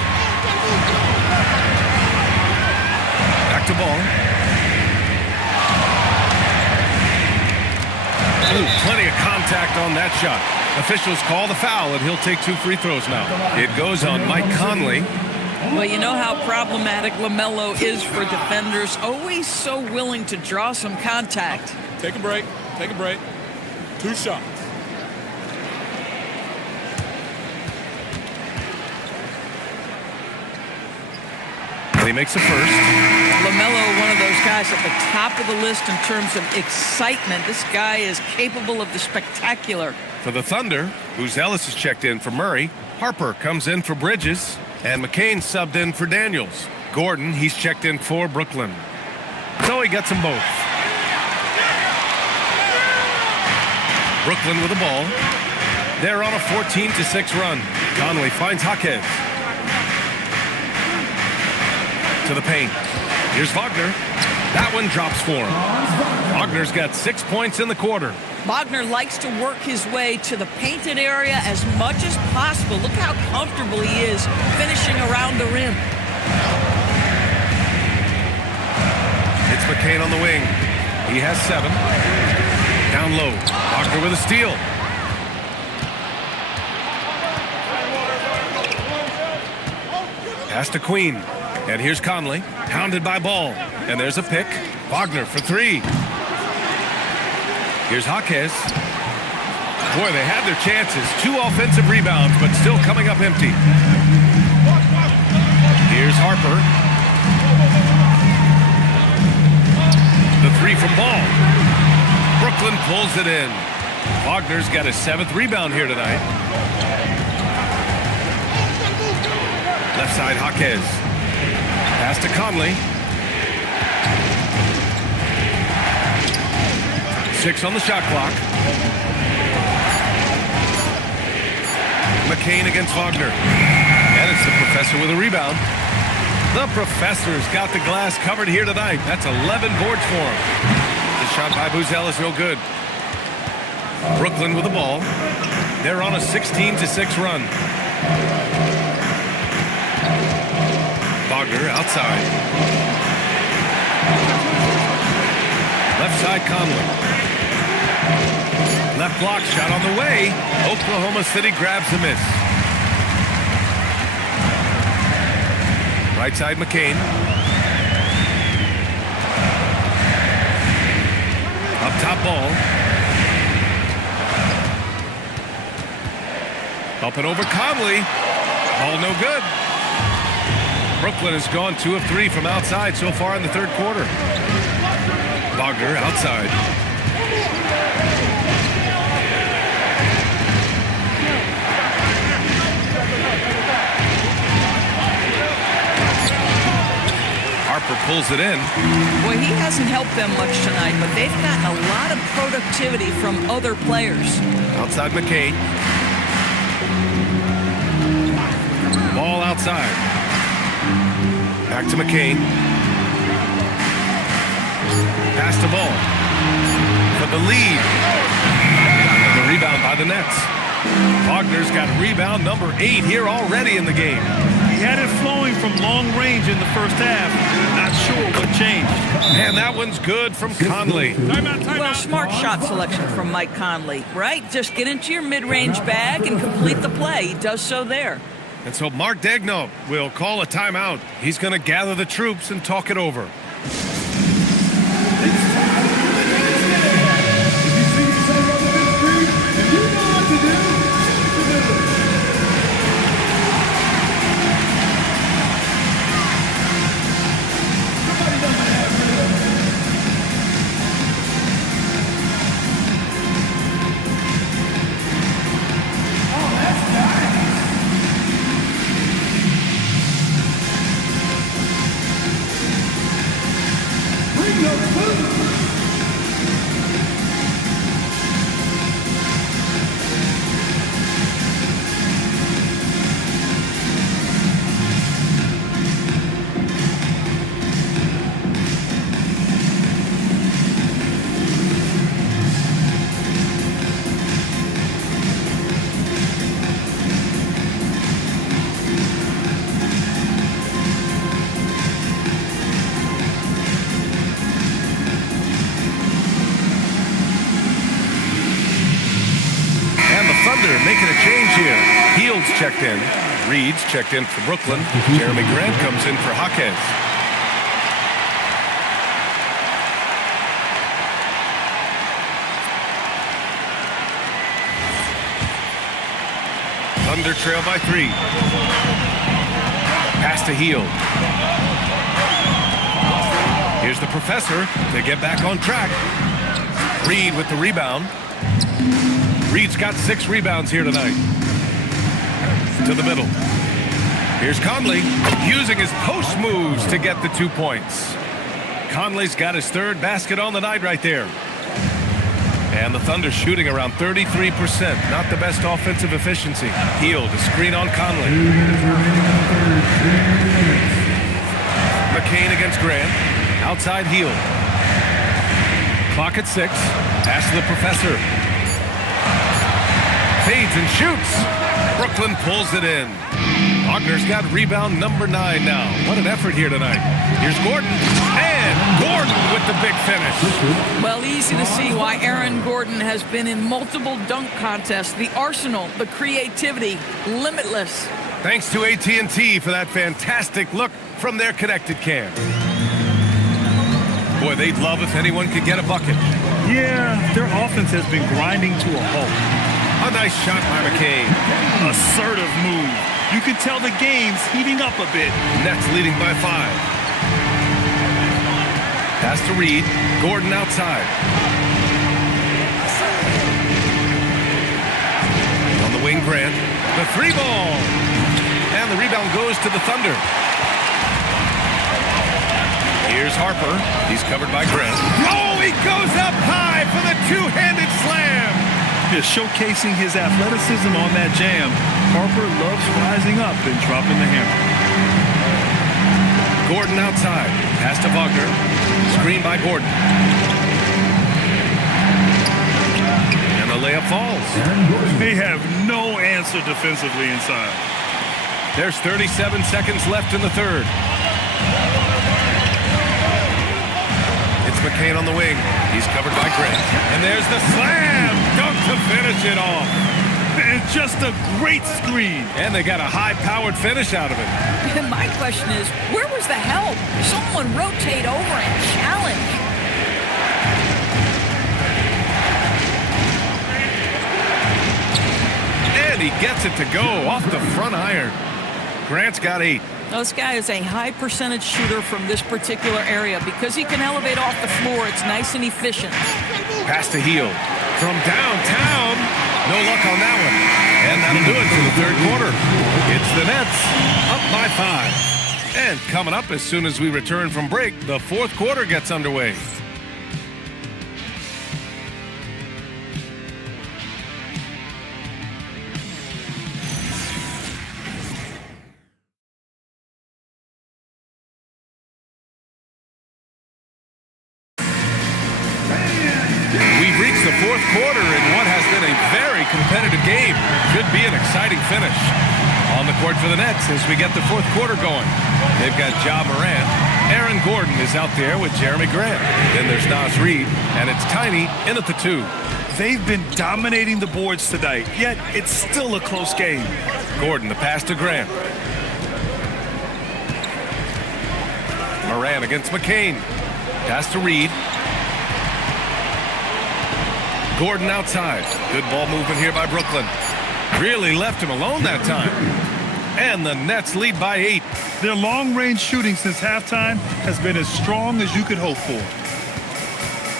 Back to Ball. Ooh, plenty of contact on that shot. Officials call the foul, and he'll take 2 free throws now. It goes on Mike Conley. Well, you know how problematic LaMelo is for defenders. Always so willing to draw some contact. Take a break. Take a break. 2 shots. He makes the first. LaMelo, one of those guys at the top of the list in terms of excitement. This guy is capable of the spectacular. For the Thunder, whose Ellis is checked in for Murray. Harper comes in for Bridges. And McCain subbed in for Daniels. Gordon, he's checked in for Brooklyn. So he gets them both. Brooklyn with the ball. They're on a 14-6 run. Conley finds Jaquez. To the paint. Here's Wagner. That one drops for him. Wagner's got 6 points in the quarter. Wagner likes to work his way to the painted area as much as possible. Look how comfortable he is finishing around the rim. It's McCain on the wing. He has 7. Down low. Wagner with a steal. Pass to Queen. And here's Conley. Hounded by Ball. And there's a pick. Wagner for 3. Here's Jaquez. Boy, they had their chances. 2 offensive rebounds, but still coming up empty. Here's Harper. The 3 from Ball. Brooklyn pulls it in. Wagner's got his 7th rebound here tonight. Left side, Jaquez. Pass to Conley. 6 on the shot clock. McCain against Wagner. And it's the professor with a rebound. The professor's got the glass covered here tonight. That's 11 boards for him. The shot by Buzel is no good. Brooklyn with the ball. They're on a 16-6 run. Wagner outside. Left side Conley. Left block shot on the way. Oklahoma City grabs the miss. Right side McCain. Up top ball. Up and over Conley. Ball no good. Brooklyn has gone 2 of 3 from outside so far in the third quarter. Wagner outside. Harper pulls it in. Boy, he hasn't helped them much tonight, but they've gotten a lot of productivity from other players. Outside McCain. Ball outside. Back to McCain. Pass the ball. For the lead. The rebound by the Nets. Wagner's got rebound number 8 here already in the game. He had it flowing from long range in the first half. Not sure what changed. And that one's good from Conley. Well, smart shot selection from Mike Conley, right? Just get into your mid-range bag and complete the play. He does so there. And so Mark Daigneault will call a timeout. He's going to gather the troops and talk it over. Making a change here. Fields checked in. Reed's checked in for Brooklyn. Jeremy Grant comes in for Jaquez. Thunder trail by 3. Pass to Hield. Here's the professor to get back on track. Reed with the rebound. Reed's got 6 rebounds here tonight. To the middle. Here's Conley using his post moves to get the 2 points. Conley's got his 3rd basket on the night right there. And the Thunder shooting around 33%. Not the best offensive efficiency. Hield, a screen on Conley. McCain against Grant. Outside Hield. Clock at 6. Pass to the professor. Fades and shoots. Brooklyn pulls it in. Wagner's got rebound number 9 now. What an effort here tonight. Here's Gordon. And Gordon with the big finish. Well, easy to see why Aaron Gordon has been in multiple dunk contests. The arsenal, the creativity, limitless. Thanks to AT&T for that fantastic look from their connected cam. Boy, they'd love if anyone could get a bucket. Yeah, their offense has been grinding to a halt. A nice shot by McCain. Assertive move. You can tell the game's heating up a bit. Nets leading by 5. Pass to Reed. Gordon outside. On the wing, Grant. The 3 ball. And the rebound goes to the Thunder. Here's Harper. He's covered by Grant. Oh, he goes up high for the 2-handed slam. Just showcasing his athleticism on that jam. Harper loves rising up and dropping the hammer. Gordon outside. Pass to Wagner. Screen by Gordon. And the layup falls. They have no answer defensively inside. There's 37 seconds left in the third. It's McCain on the wing. He's covered by Grant. And there's the slam dunk to finish it off. And just a great screen. And they got a high-powered finish out of it. And my question is, where was the help? Someone rotate over and challenge. And he gets it to go off the front iron. Grant's got 8. This guy is a high percentage shooter from this particular area. Because he can elevate off the floor, it's nice and efficient. Pass to Heel. From downtown. No luck on that one. And that'll do it for the third quarter. It's the Nets up by 5. And coming up as soon as we return from break, the fourth quarter gets underway. We've reached the fourth quarter in what has been a very competitive game. Should be an exciting finish. On the court for the Nets as we get the fourth quarter going. They've got Ja Morant. Aaron Gordon is out there with Jeremy Grant. Then there's Nas Reed, and it's Tiny in at the 2. They've been dominating the boards tonight, yet it's still a close game. Gordon, the pass to Grant. Morant against McCain. Pass to Reed. Gordon outside. Good ball movement here by Brooklyn. Really left him alone that time. And the Nets lead by 8. Their long-range shooting since halftime has been as strong as you could hope for.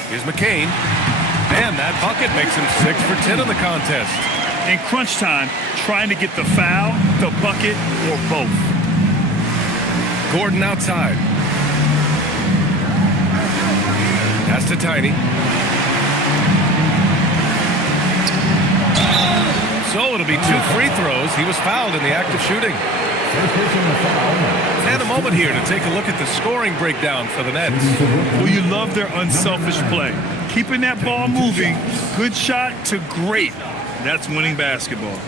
Here's McCain. And that bucket makes him 6 for 10 in the contest. In crunch time, trying to get the foul, the bucket, or both. Gordon outside. Pass to Tiny. So it'll be 2 free throws. He was fouled in the act of shooting. And a moment here to take a look at the scoring breakdown for the Nets. Well, you love their unselfish play. Keeping that ball moving, good shot to great. That's winning basketball.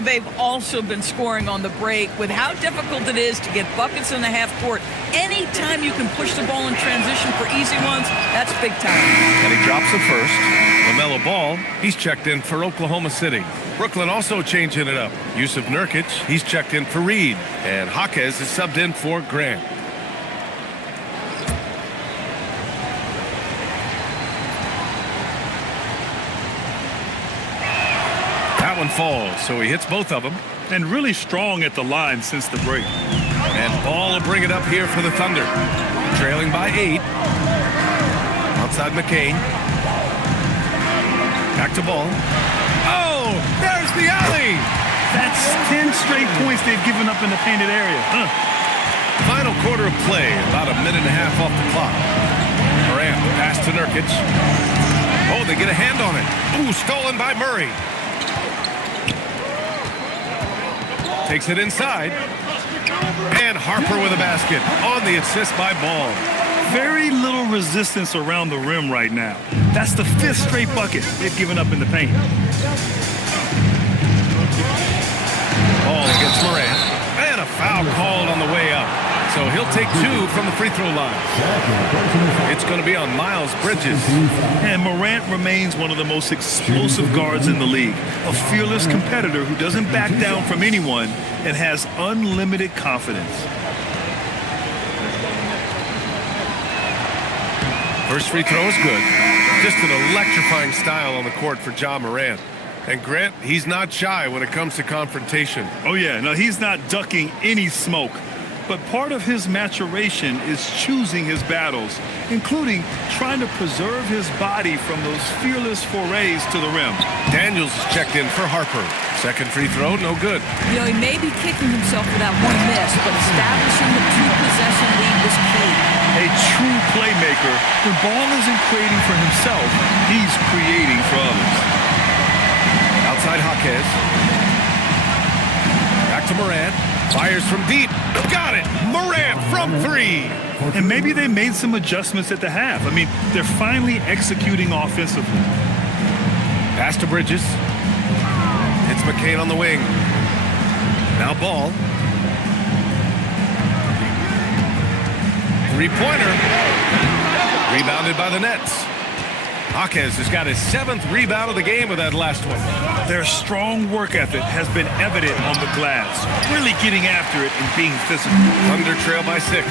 They've also been scoring on the break with how difficult it is to get buckets in the half court. Anytime you can push the ball in transition for easy ones, that's big time. And he drops it first. LaMelo Ball, he's checked in for Oklahoma City. Brooklyn also changing it up. Yusuf Nurkic, he's checked in for Reed. And Jaquez is subbed in for Grant. That one falls, so he hits both of them. And really strong at the line since the break. And Ball will bring it up here for the Thunder. Trailing by 8. Outside McCain. Back to Ball. Oh, there's the alley. That's 10 straight points they've given up in the painted area. Final quarter of play, about a minute and a half off the clock. Morant, pass to Nurkic. Oh, they get a hand on it. Ooh, stolen by Murray. Takes it inside. And Harper with a basket on the assist by Ball. Very little resistance around the rim right now. That's the 5th straight bucket they've given up in the paint. Ball against Morant. And a foul called on the way up. So he'll take 2 from the free throw line. It's going to be on Miles Bridges. And Morant remains one of the most explosive guards in the league. A fearless competitor who doesn't back down from anyone and has unlimited confidence. First free throw is good. Just an electrifying style on the court for Ja Morant. And Grant, he's not shy when it comes to confrontation. Oh yeah, no, he's not ducking any smoke. But part of his maturation is choosing his battles, including trying to preserve his body from those fearless forays to the rim. Daniels is checked in for Harper. Second free throw, no good. You know, he may be kicking himself for that one miss, but establishing the 2-possession lead was key. A true playmaker, when ball isn't creating for himself, he's creating for others. Outside Jaquez. Back to Morant. Fires from deep. Got it. Morant from 3. And maybe they made some adjustments at the half. I mean, they're finally executing offensively. Pass to Bridges. It's McCain on the wing. Now Ball. Three-pointer. Rebounded by the Nets. Jaquez has got his 7th rebound of the game with that last one. Their strong work ethic has been evident on the glass, really getting after it and being physical. Thunder trail by 6.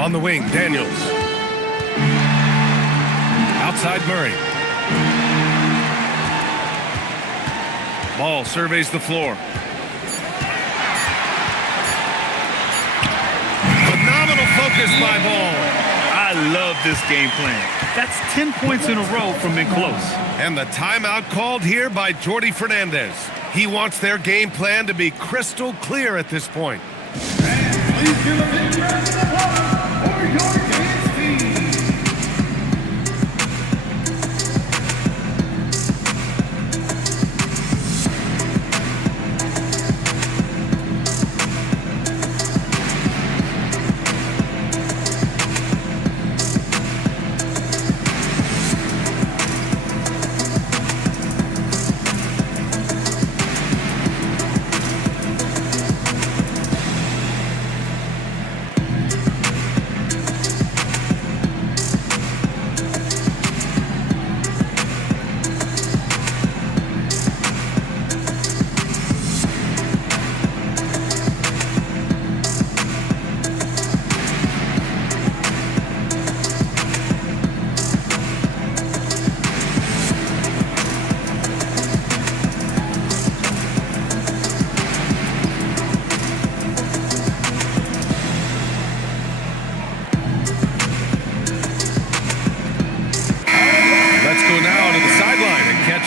On the wing, Daniels. Outside Murray. Ball surveys the floor. Phenomenal focus by Ball. I love this game plan. That's 10 points in a row from being close. And the timeout called here by Jordi Fernandez. He wants their game plan to be crystal clear at this point. Please give a big round of applause for your dance team.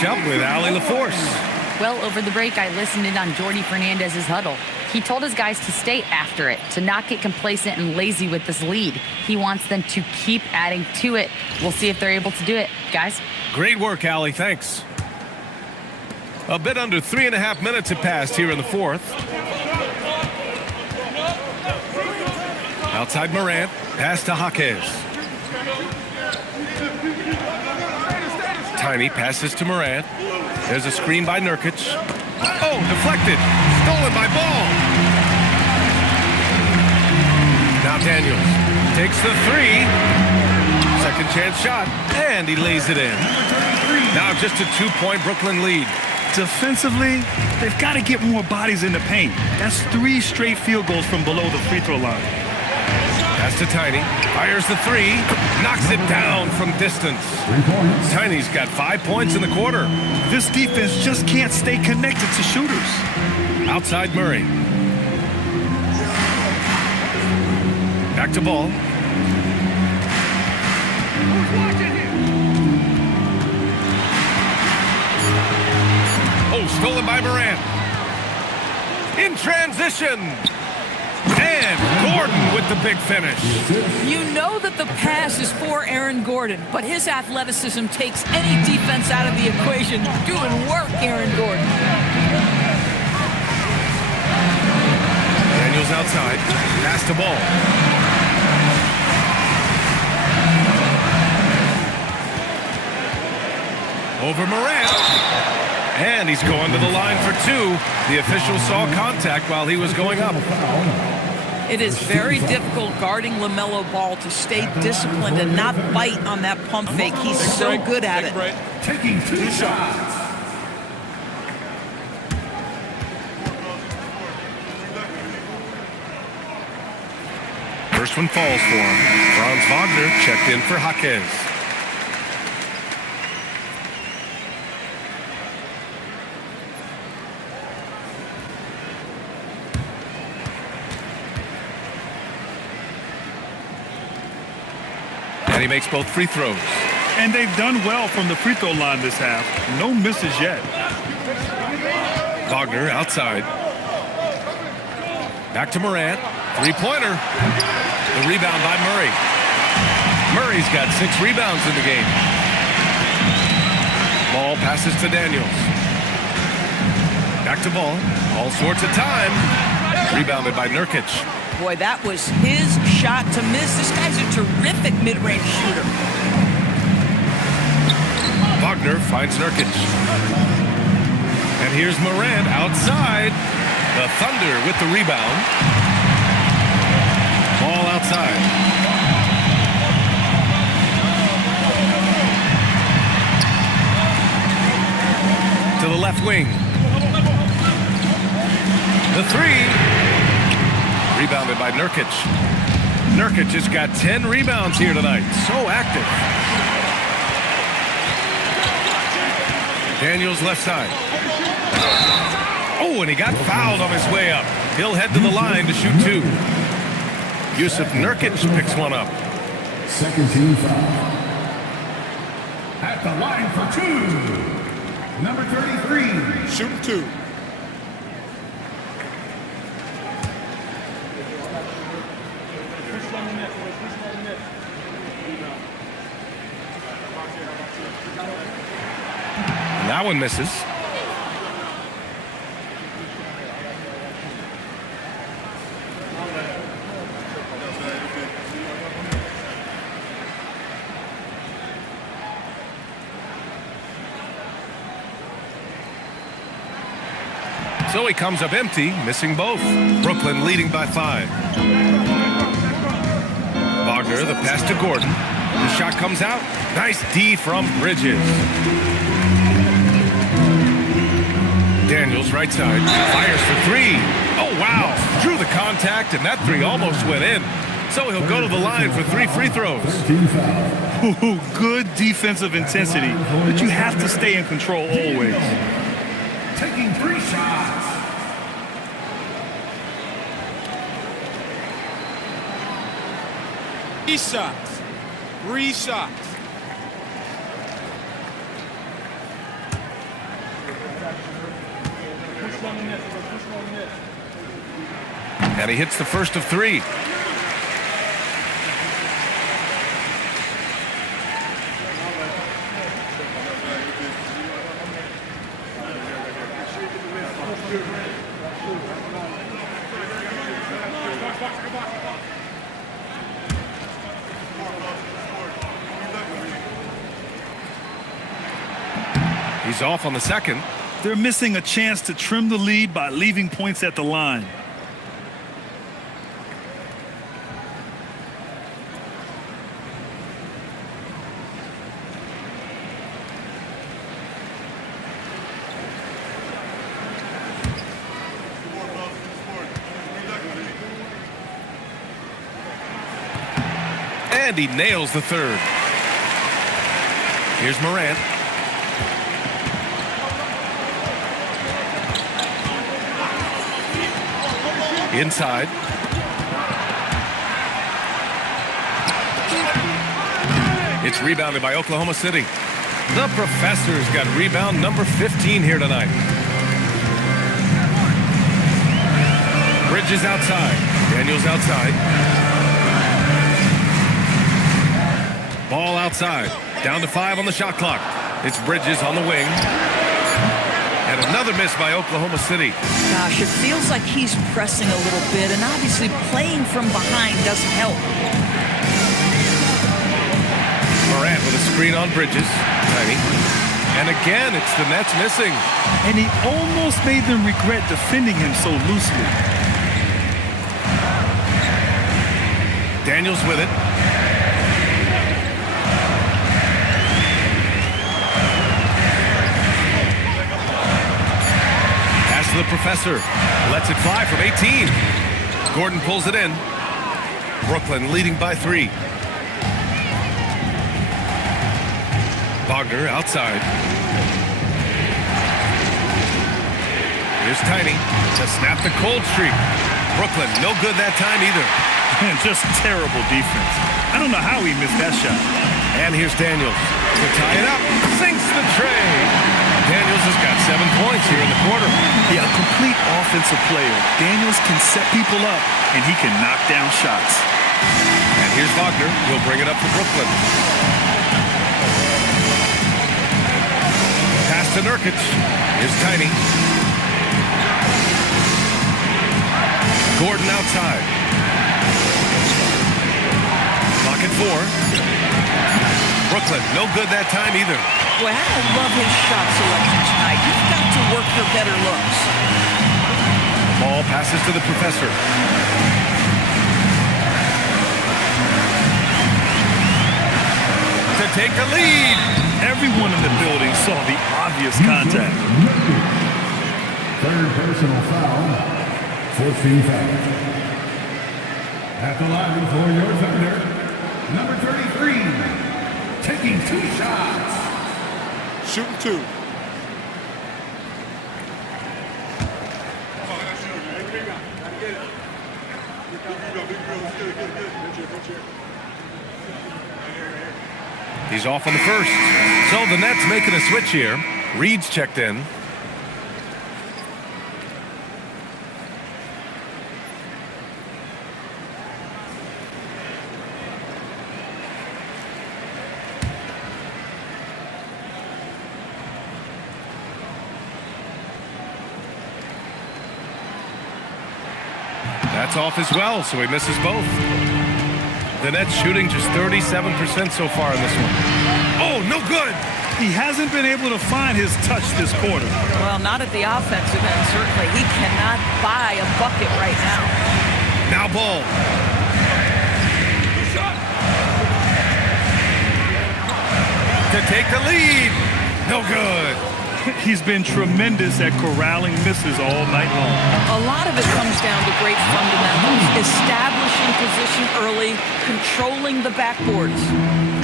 Up with Allie LaForce. Well, over the break, I listened in on Jordi Fernandez's huddle. He told his guys to stay after it, to not get complacent and lazy with this lead. He wants them to keep adding to it. We'll see if they're able to do it. Guys? Great work, Allie. Thanks. A bit under 3.5 minutes have passed here in the 4th. Outside Morant. Pass to Jaquez. Tiny passes to Morant. There's a screen by Nurkic. Oh, deflected. Stolen by Ball. Now Daniels takes the 3. Second chance shot, and he lays it in. Now just a 2-point Brooklyn lead. Defensively, they've got to get more bodies in the paint. That's 3 straight field goals from below the free throw line. Pass to Tiny. Fires the 3. Knocks it down from distance. Tiny's got 5 points in the quarter. This defense just can't stay connected to shooters. Outside Murray. Back to Ball. Oh, stolen by Morant. In transition. And Gordon with the big finish. You know that the pass is for Aaron Gordon, but his athleticism takes any defense out of the equation. Doing work, Aaron Gordon. Daniels outside. Pass to Ball. Over Morant. And he's going to the line for 2. The official saw contact while he was going up. It is very difficult guarding LaMelo Ball to stay disciplined and not bite on that pump fake. He's so good at it. Taking 2 shots. First one falls for him. Franz Wagner checked in for Jaquez. And he makes both free throws. And they've done well from the free throw line this half. No misses yet. Wagner outside. Back to Morant. 3-pointer. The rebound by Murray. Murray's got 6 rebounds in the game. Ball passes to Daniels. Back to Ball. All sorts of time. Rebounded by Nurkic. Boy, that was his shot to miss. This guy's a terrific mid-range shooter. Wagner finds Nurkic. And here's Morant outside. The Thunder with the rebound. Ball outside. To the left wing. The three. Rebounded by Nurkic. Nurkic has got 10 rebounds here tonight. So active. Daniels left side. Oh, and he got fouled on his way up. He'll head to the line to shoot two. Yusuf Nurkic picks one up. Second team foul. At the line for two, number 33. Shooting two. And that one misses. So he comes up empty, missing both. Brooklyn leading by 5. Wagner, the pass to Gordon. The shot comes out. Nice D from Bridges. Daniels, right side, fires for 3. Oh, wow. Drew the contact, and that 3 almost went in. So he'll go to the line for 3 free throws. Ooh, good defensive intensity, but you have to stay in control always. Taking 3 shots. Three shots. And he hits the first of 3. He's off on the second. They're missing a chance to trim the lead by leaving points at the line. And he nails the third. Here's Morant. Inside. It's rebounded by Oklahoma City. The Professor's got rebound number 15 here tonight. Bridges outside. Daniels outside. Ball outside. Down to 5 on the shot clock. It's Bridges on the wing. And another miss by Oklahoma City. Gosh, it feels like he's pressing a little bit, and obviously playing from behind doesn't help. Morant with a screen on Bridges. Tiny. And again, it's the Nets missing. And he almost made them regret defending him so loosely. Daniels with it. To the Professor, lets it fly from 18. Gordon pulls it in. Brooklyn leading by 3. Wagner outside. Here's Tiny to snap the cold streak. Brooklyn no good that time either. Just terrible defense. I don't know how he missed that shot. And here's Daniels to tie it up. Sinks the tray. Daniels has got 7 points here in the quarter. Yeah, a complete offensive player. Daniels can set people up, and he can knock down shots. And here's Wagner. He'll bring it up for Brooklyn. Pass to Nurkic. Here's Tiny. Gordon outside. Clock at 4. Brooklyn, no good that time either. Well, I love his shot selection tonight. You've got to work for better looks. Ball passes to the Professor. take the lead. Everyone in the building saw the obvious contact. Third personal foul. 14 fouls. At the line for your Thunder, number 33, taking 2 shots. Shooting 2. He's off on the first. So the Nets making a switch here. Reed's checked in. That's off as well, so he misses both. The Nets shooting just 37% so far in this one. Oh, no good! He hasn't been able to find his touch this quarter. Well, not at the offensive end, certainly. He cannot buy a bucket right now. Now Ball. To take the lead. No good. He's been tremendous at corralling misses all night long. A lot of it comes down to great fundamentals. Establishing position early, controlling the backboards.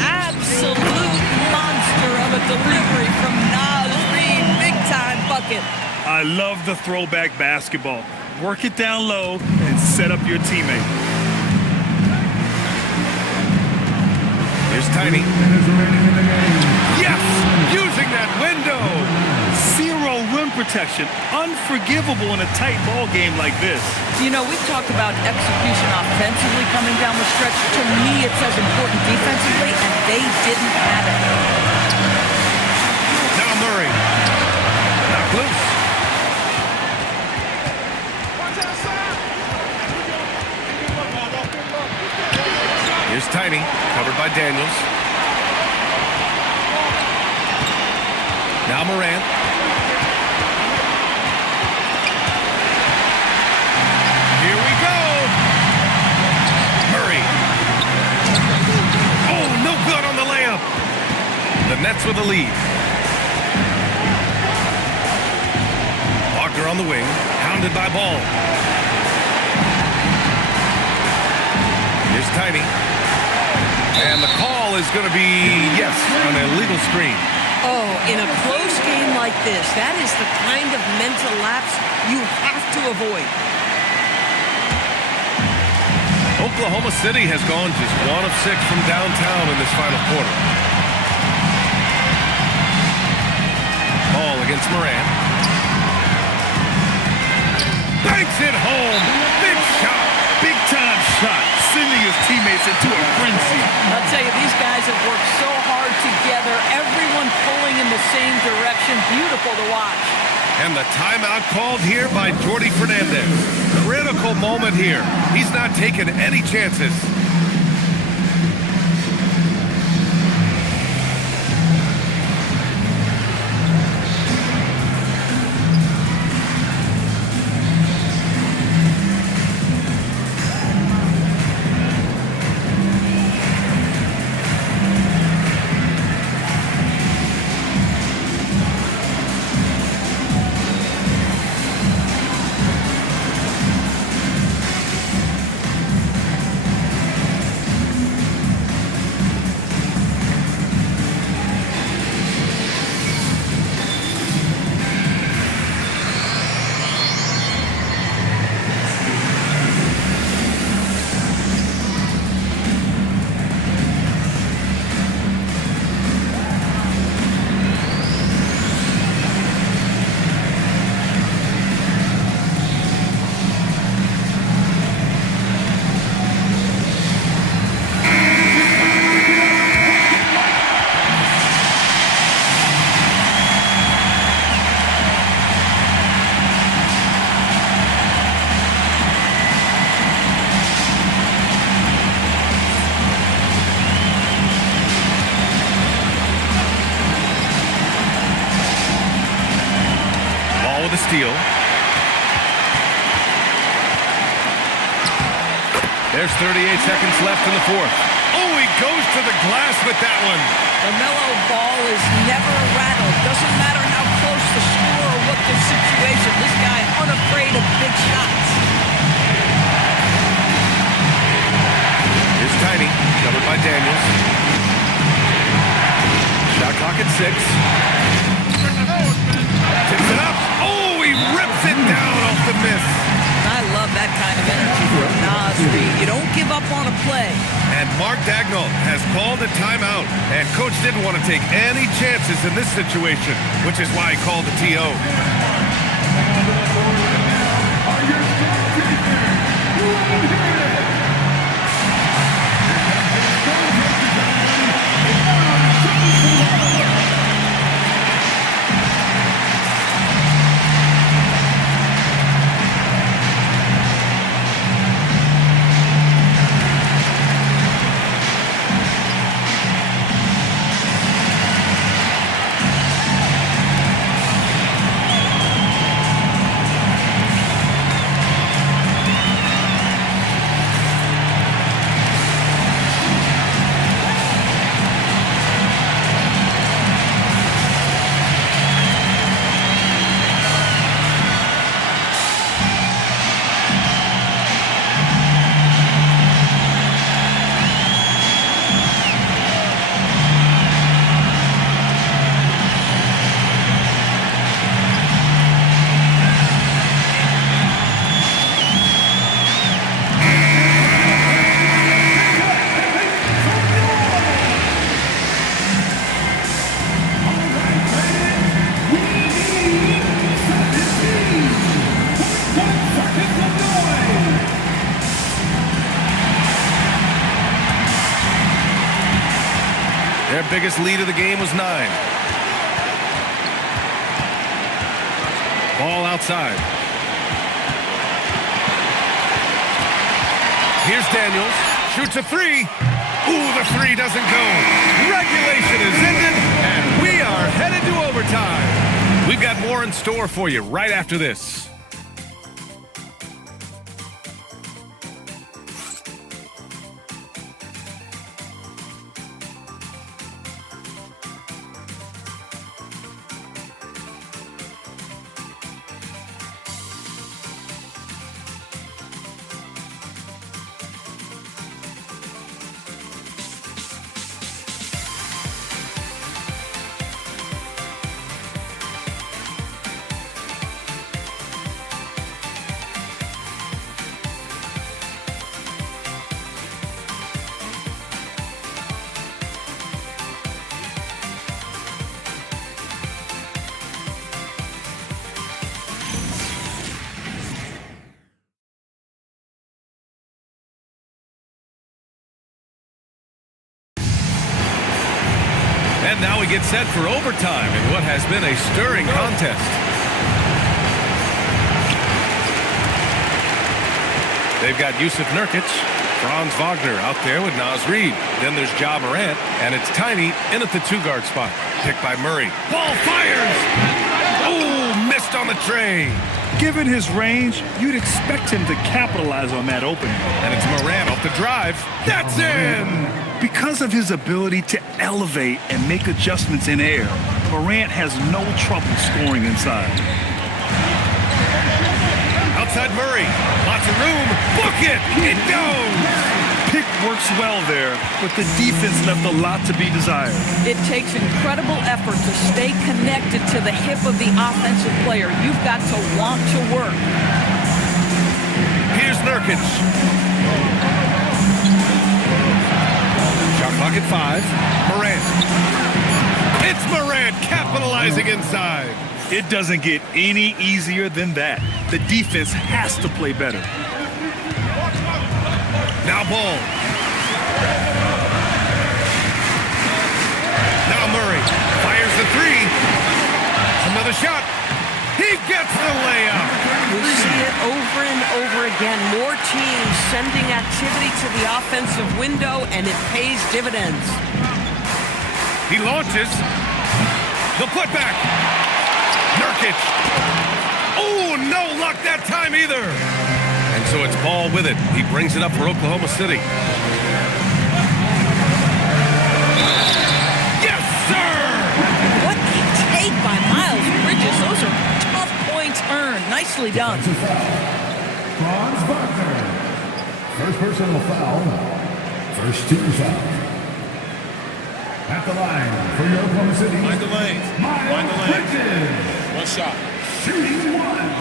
Absolute monster of a delivery from Nas Reed. Big time bucket. I love the throwback basketball. Work it down low and set up your teammate. Here's Tiny. Yes! Using that window! Zero rim protection. Unforgivable in a tight ball game like this. You know, we've talked about execution offensively coming down the stretch. To me, it's as important defensively, and they didn't have it. Now Murray. Knocked loose. Here's Tiny, covered by Daniels. Now Morant. Here we go. Murray. Oh, no good on the layup. The Nets with the lead. Wagner on the wing, hounded by Ball. Here's Tiny. And the call is going to be, yes, an illegal screen. Oh, in a close game like this, that is the kind of mental lapse you have to avoid. Oklahoma City has gone just 1 of 6 from downtown in this final quarter. Ball against Morant. Banks it home. Big shot. Big time shot. Sending his teammates into a frenzy. I'll tell you, these guys have worked so hard together. Everyone pulling in the same direction. Beautiful to watch. And the timeout called here by Jordi Fernandez. Critical moment here. He's not taking any chances. with a steal. There's 38 seconds left in the fourth. Oh, he goes to the glass with that one. LaMelo Ball is never rattled. Doesn't matter how close the score or what the situation. This guy unafraid of big shots. Here's Tiny, covered by Daniels. Shot clock at 6. Tips it up. Oh, he rips it down off the miss. I love that kind of energy from Naz Reid. You don't give up on a play. And Mark Dagnall has called a timeout. And Coach didn't want to take any chances in this situation, which is why he called the TO. Their biggest lead of the game was 9. Ball outside. Here's Daniels. Shoots a 3. Ooh, the 3 doesn't go. Regulation is ended, and we are headed to overtime. We've got more in store for you right after this. And now we get set for overtime in what has been a stirring contest. They've got Yusuf Nurkic, Franz Wagner out there with Naz Reid. Then there's Ja Morant, and it's Tiny in at the 2-guard spot. Picked by Murray. Ball fires! Oh, missed on the tray. Given his range, you'd expect him to capitalize on that opening. And it's Morant off the drive. That's in! Because of his ability to elevate and make adjustments in air, Morant has no trouble scoring inside. Outside Murray. Lots of room. Book it! It goes! Pick works well there, but the defense left a lot to be desired. It takes incredible effort to stay connected to the hip of the offensive player. You've got to want to work. Here's Nurkic. Shot clock at 5. Morant. It's Morant capitalizing inside. It doesn't get any easier than that. The defense has to play better. Now Ball. Now Murray fires the 3. Another shot. He gets the layup. We see it over and over again. More teams sending activity to the offensive window, and it pays dividends. He launches. The putback. Nurkic. Oh, no luck that time either. And so it's Ball with it. He brings it up for Oklahoma City. Those are tough points earned. Nicely done. Franz Wagner. First personal foul. First team foul. At the line for your Oklahoma City. Mind the lanes. Mind the lanes. One shot. Shooting one.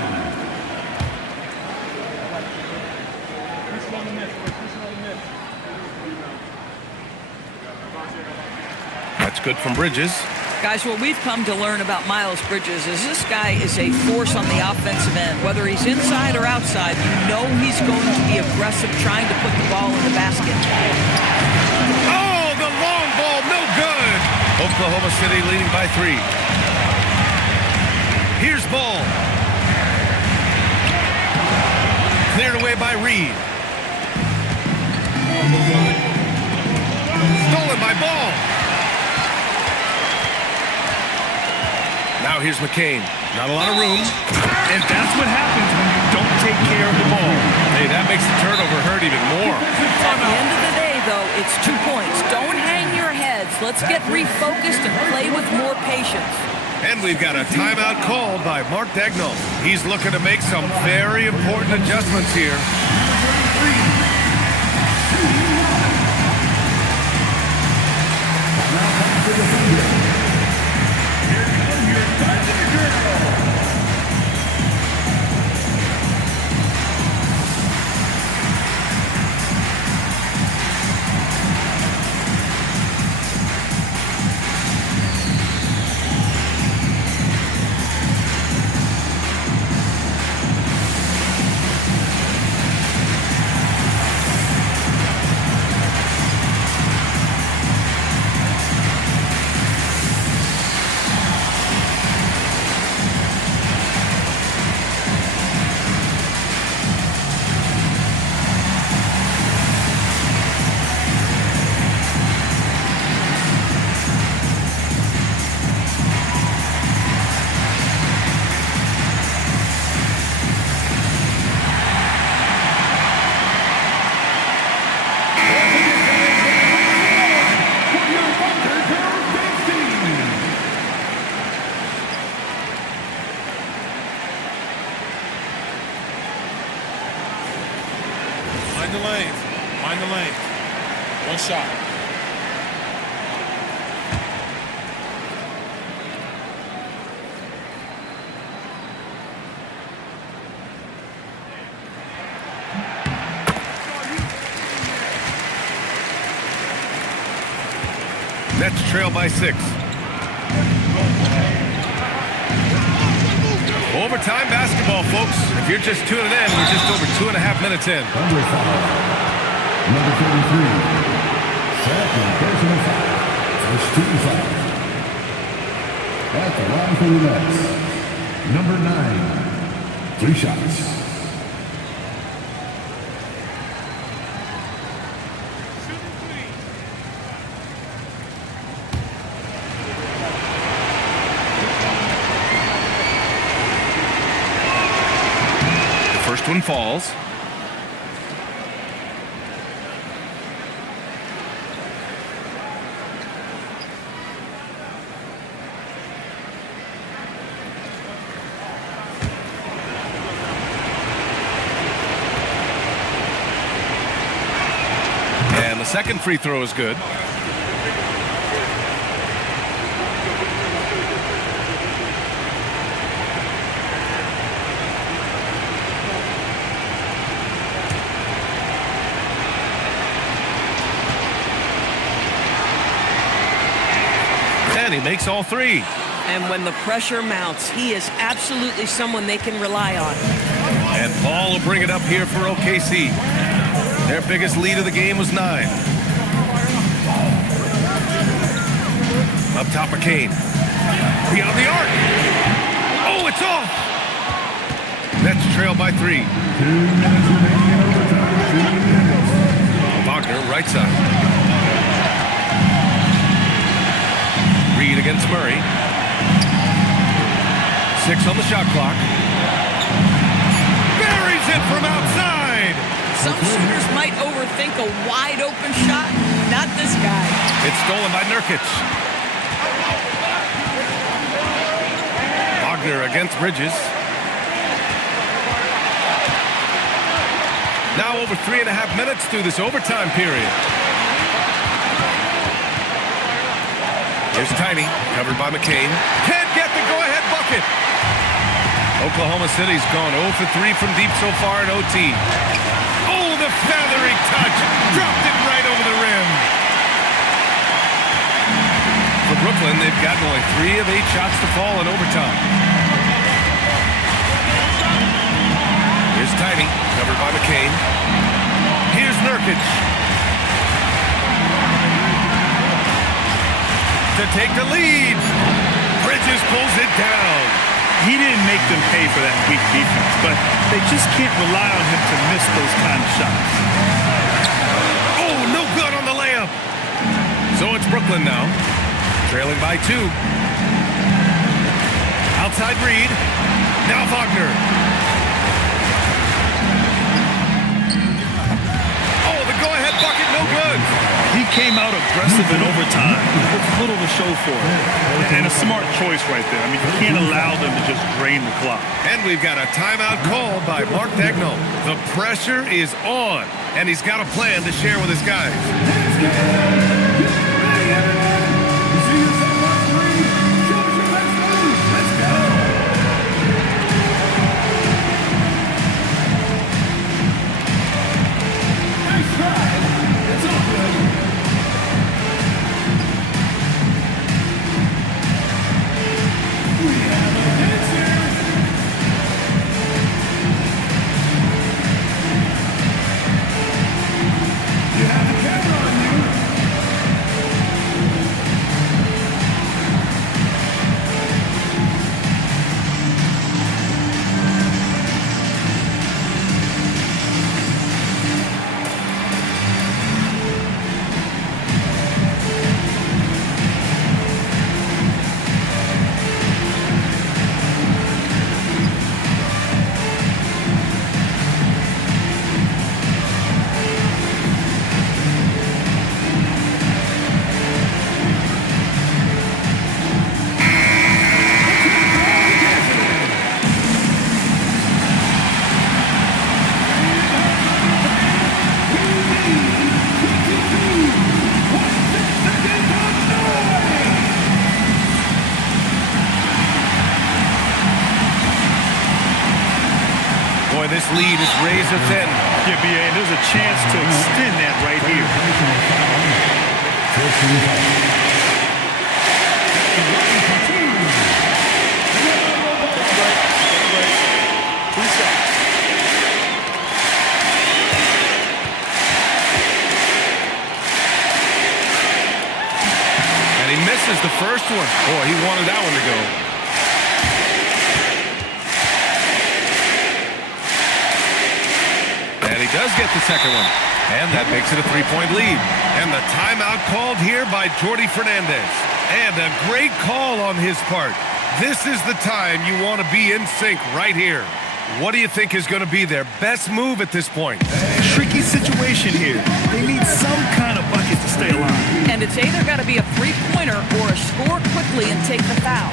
That's good from Bridges. Guys, what we've come to learn about Miles Bridges is this guy is a force on the offensive end. Whether he's inside or outside, you know he's going to be aggressive trying to put the ball in the basket. Oh, the long ball, no good. Oklahoma City leading by 3. Here's Ball. Cleared away by Reed. Stolen by Ball. Now here's McCain. Not a lot of room. And that's what happens when you don't take care of the ball. Hey, that makes the turnover hurt even more. At the end of the day, though, it's 2 points. Don't hang your heads. Let's get refocused and play with more patience. And we've got a timeout called by Mark Dagnall. He's looking to make some very important adjustments here. Mind the lanes. Mind the lanes. One shot. Nets trail by 6. Overtime basketball, folks. If you're just tuning in, we're just over 2.5 minutes in. Number 33. Second personal foul. First team foul. At the line for the Nets. Number 9. 3 shots. First one falls. And the second free throw is good. And he makes all 3. And when the pressure mounts, he is absolutely someone they can rely on. And Ball will bring it up here for OKC. Their biggest lead of the game was 9. Up top of Kane. Beyond the arc. Oh, it's off. Nets trail by 3. 2 minutes remaining in overtime. 2 minutes. Wagner, right side. Reed against Murray. 6 on the shot clock. Buries it from outside. Some shooters might overthink a wide open shot. Not this guy. It's stolen by Nurkic. Wagner against Bridges. Now over 3.5 minutes through this overtime period. Here's Tiny, covered by McCain. Can't get the go-ahead bucket. Oklahoma City's gone 0 for 3 from deep so far in OT. Oh, the feathery touch. Dropped it right over the rim. For Brooklyn, they've gotten only 3 of 8 shots to fall in overtime. Here's Tiny, covered by McCain. Here's Nurkic. To take the lead. Bridges pulls it down. He didn't make them pay for that weak defense, but they just can't rely on him to miss those kind of shots. Oh, no good on the layup. So it's Brooklyn now, trailing by 2. Outside Reed. Now Wagner. Oh, the go-ahead bucket, no good. He came out aggressive in overtime with little to show for it. And a smart choice right there. I mean, you can't allow them to just drain the clock. And we've got a timeout called by Mark Daigneault. The pressure is on, and he's got a plan to share with his guys. This lead is razor thin. Yeah, B.A., and there's a chance to extend that right here. And he misses the first one. Boy, he wanted that one to go. And he does get the second one. And that makes it a 3-point lead. And the timeout called here by Jordi Fernandez. And a great call on his part. This is the time you want to be in sync right here. What do you think is going to be their best move at this point? Tricky situation here. They need some kind of bucket to stay alive. And it's either got to be a three-pointer or a score quickly and take the foul.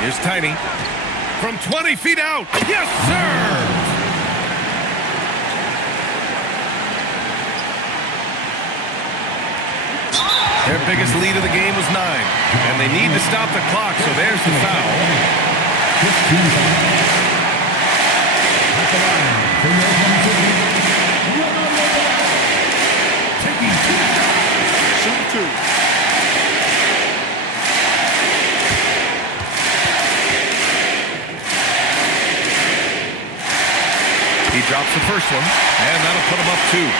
Here's Tiny. From 20 feet out. Yes, sir! Their biggest lead of the game was 9, and they need to stop the clock, so there's the foul. Shoot 2. He drops the first one, and that'll put him up 2.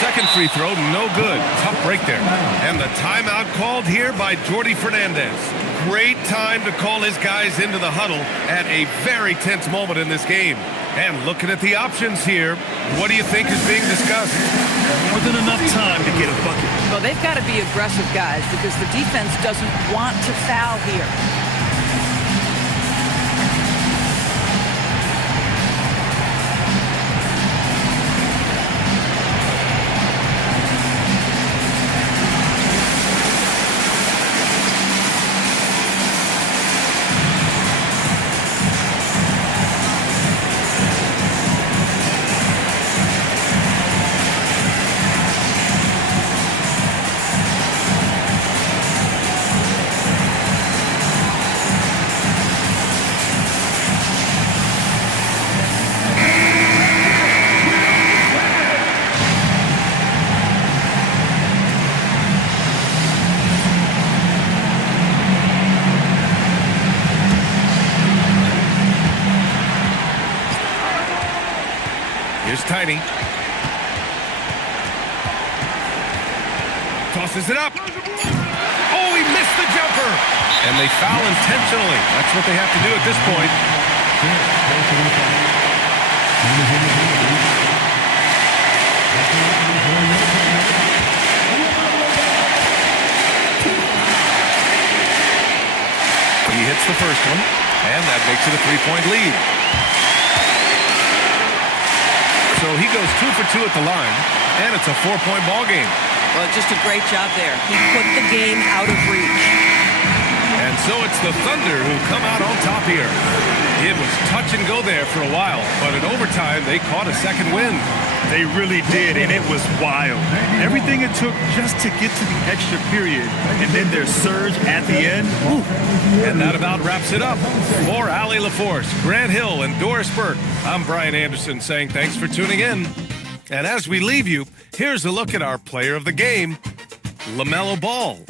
Second free throw, no good. Tough break there. And the timeout called here by Jordi Fernandez. Great time to call his guys into the huddle at a very tense moment in this game. And looking at the options here, what do you think is being discussed? More than enough time to get a bucket. Well, they've got to be aggressive, guys, because the defense doesn't want to foul here. Here's Tiny. Tosses it up. Oh, he missed the jumper. And they foul intentionally. That's what they have to do at this point. He hits the first one, and that makes it a 3-point lead. So he goes 2 for 2 at the line, and it's a 4-point ball game. Well, just a great job there. He put the game out of reach. And so it's the Thunder who come out on top here. It was touch and go there for a while, but in overtime, they caught a second win. They really did, and it was wild. Everything it took just to get to the extra period, and then their surge at the end. Ooh. And that about wraps it up. For Allie LaForce, Grant Hill, and Doris Burke, I'm Brian Anderson saying thanks for tuning in. And as we leave you, here's a look at our player of the game, LaMelo Ball.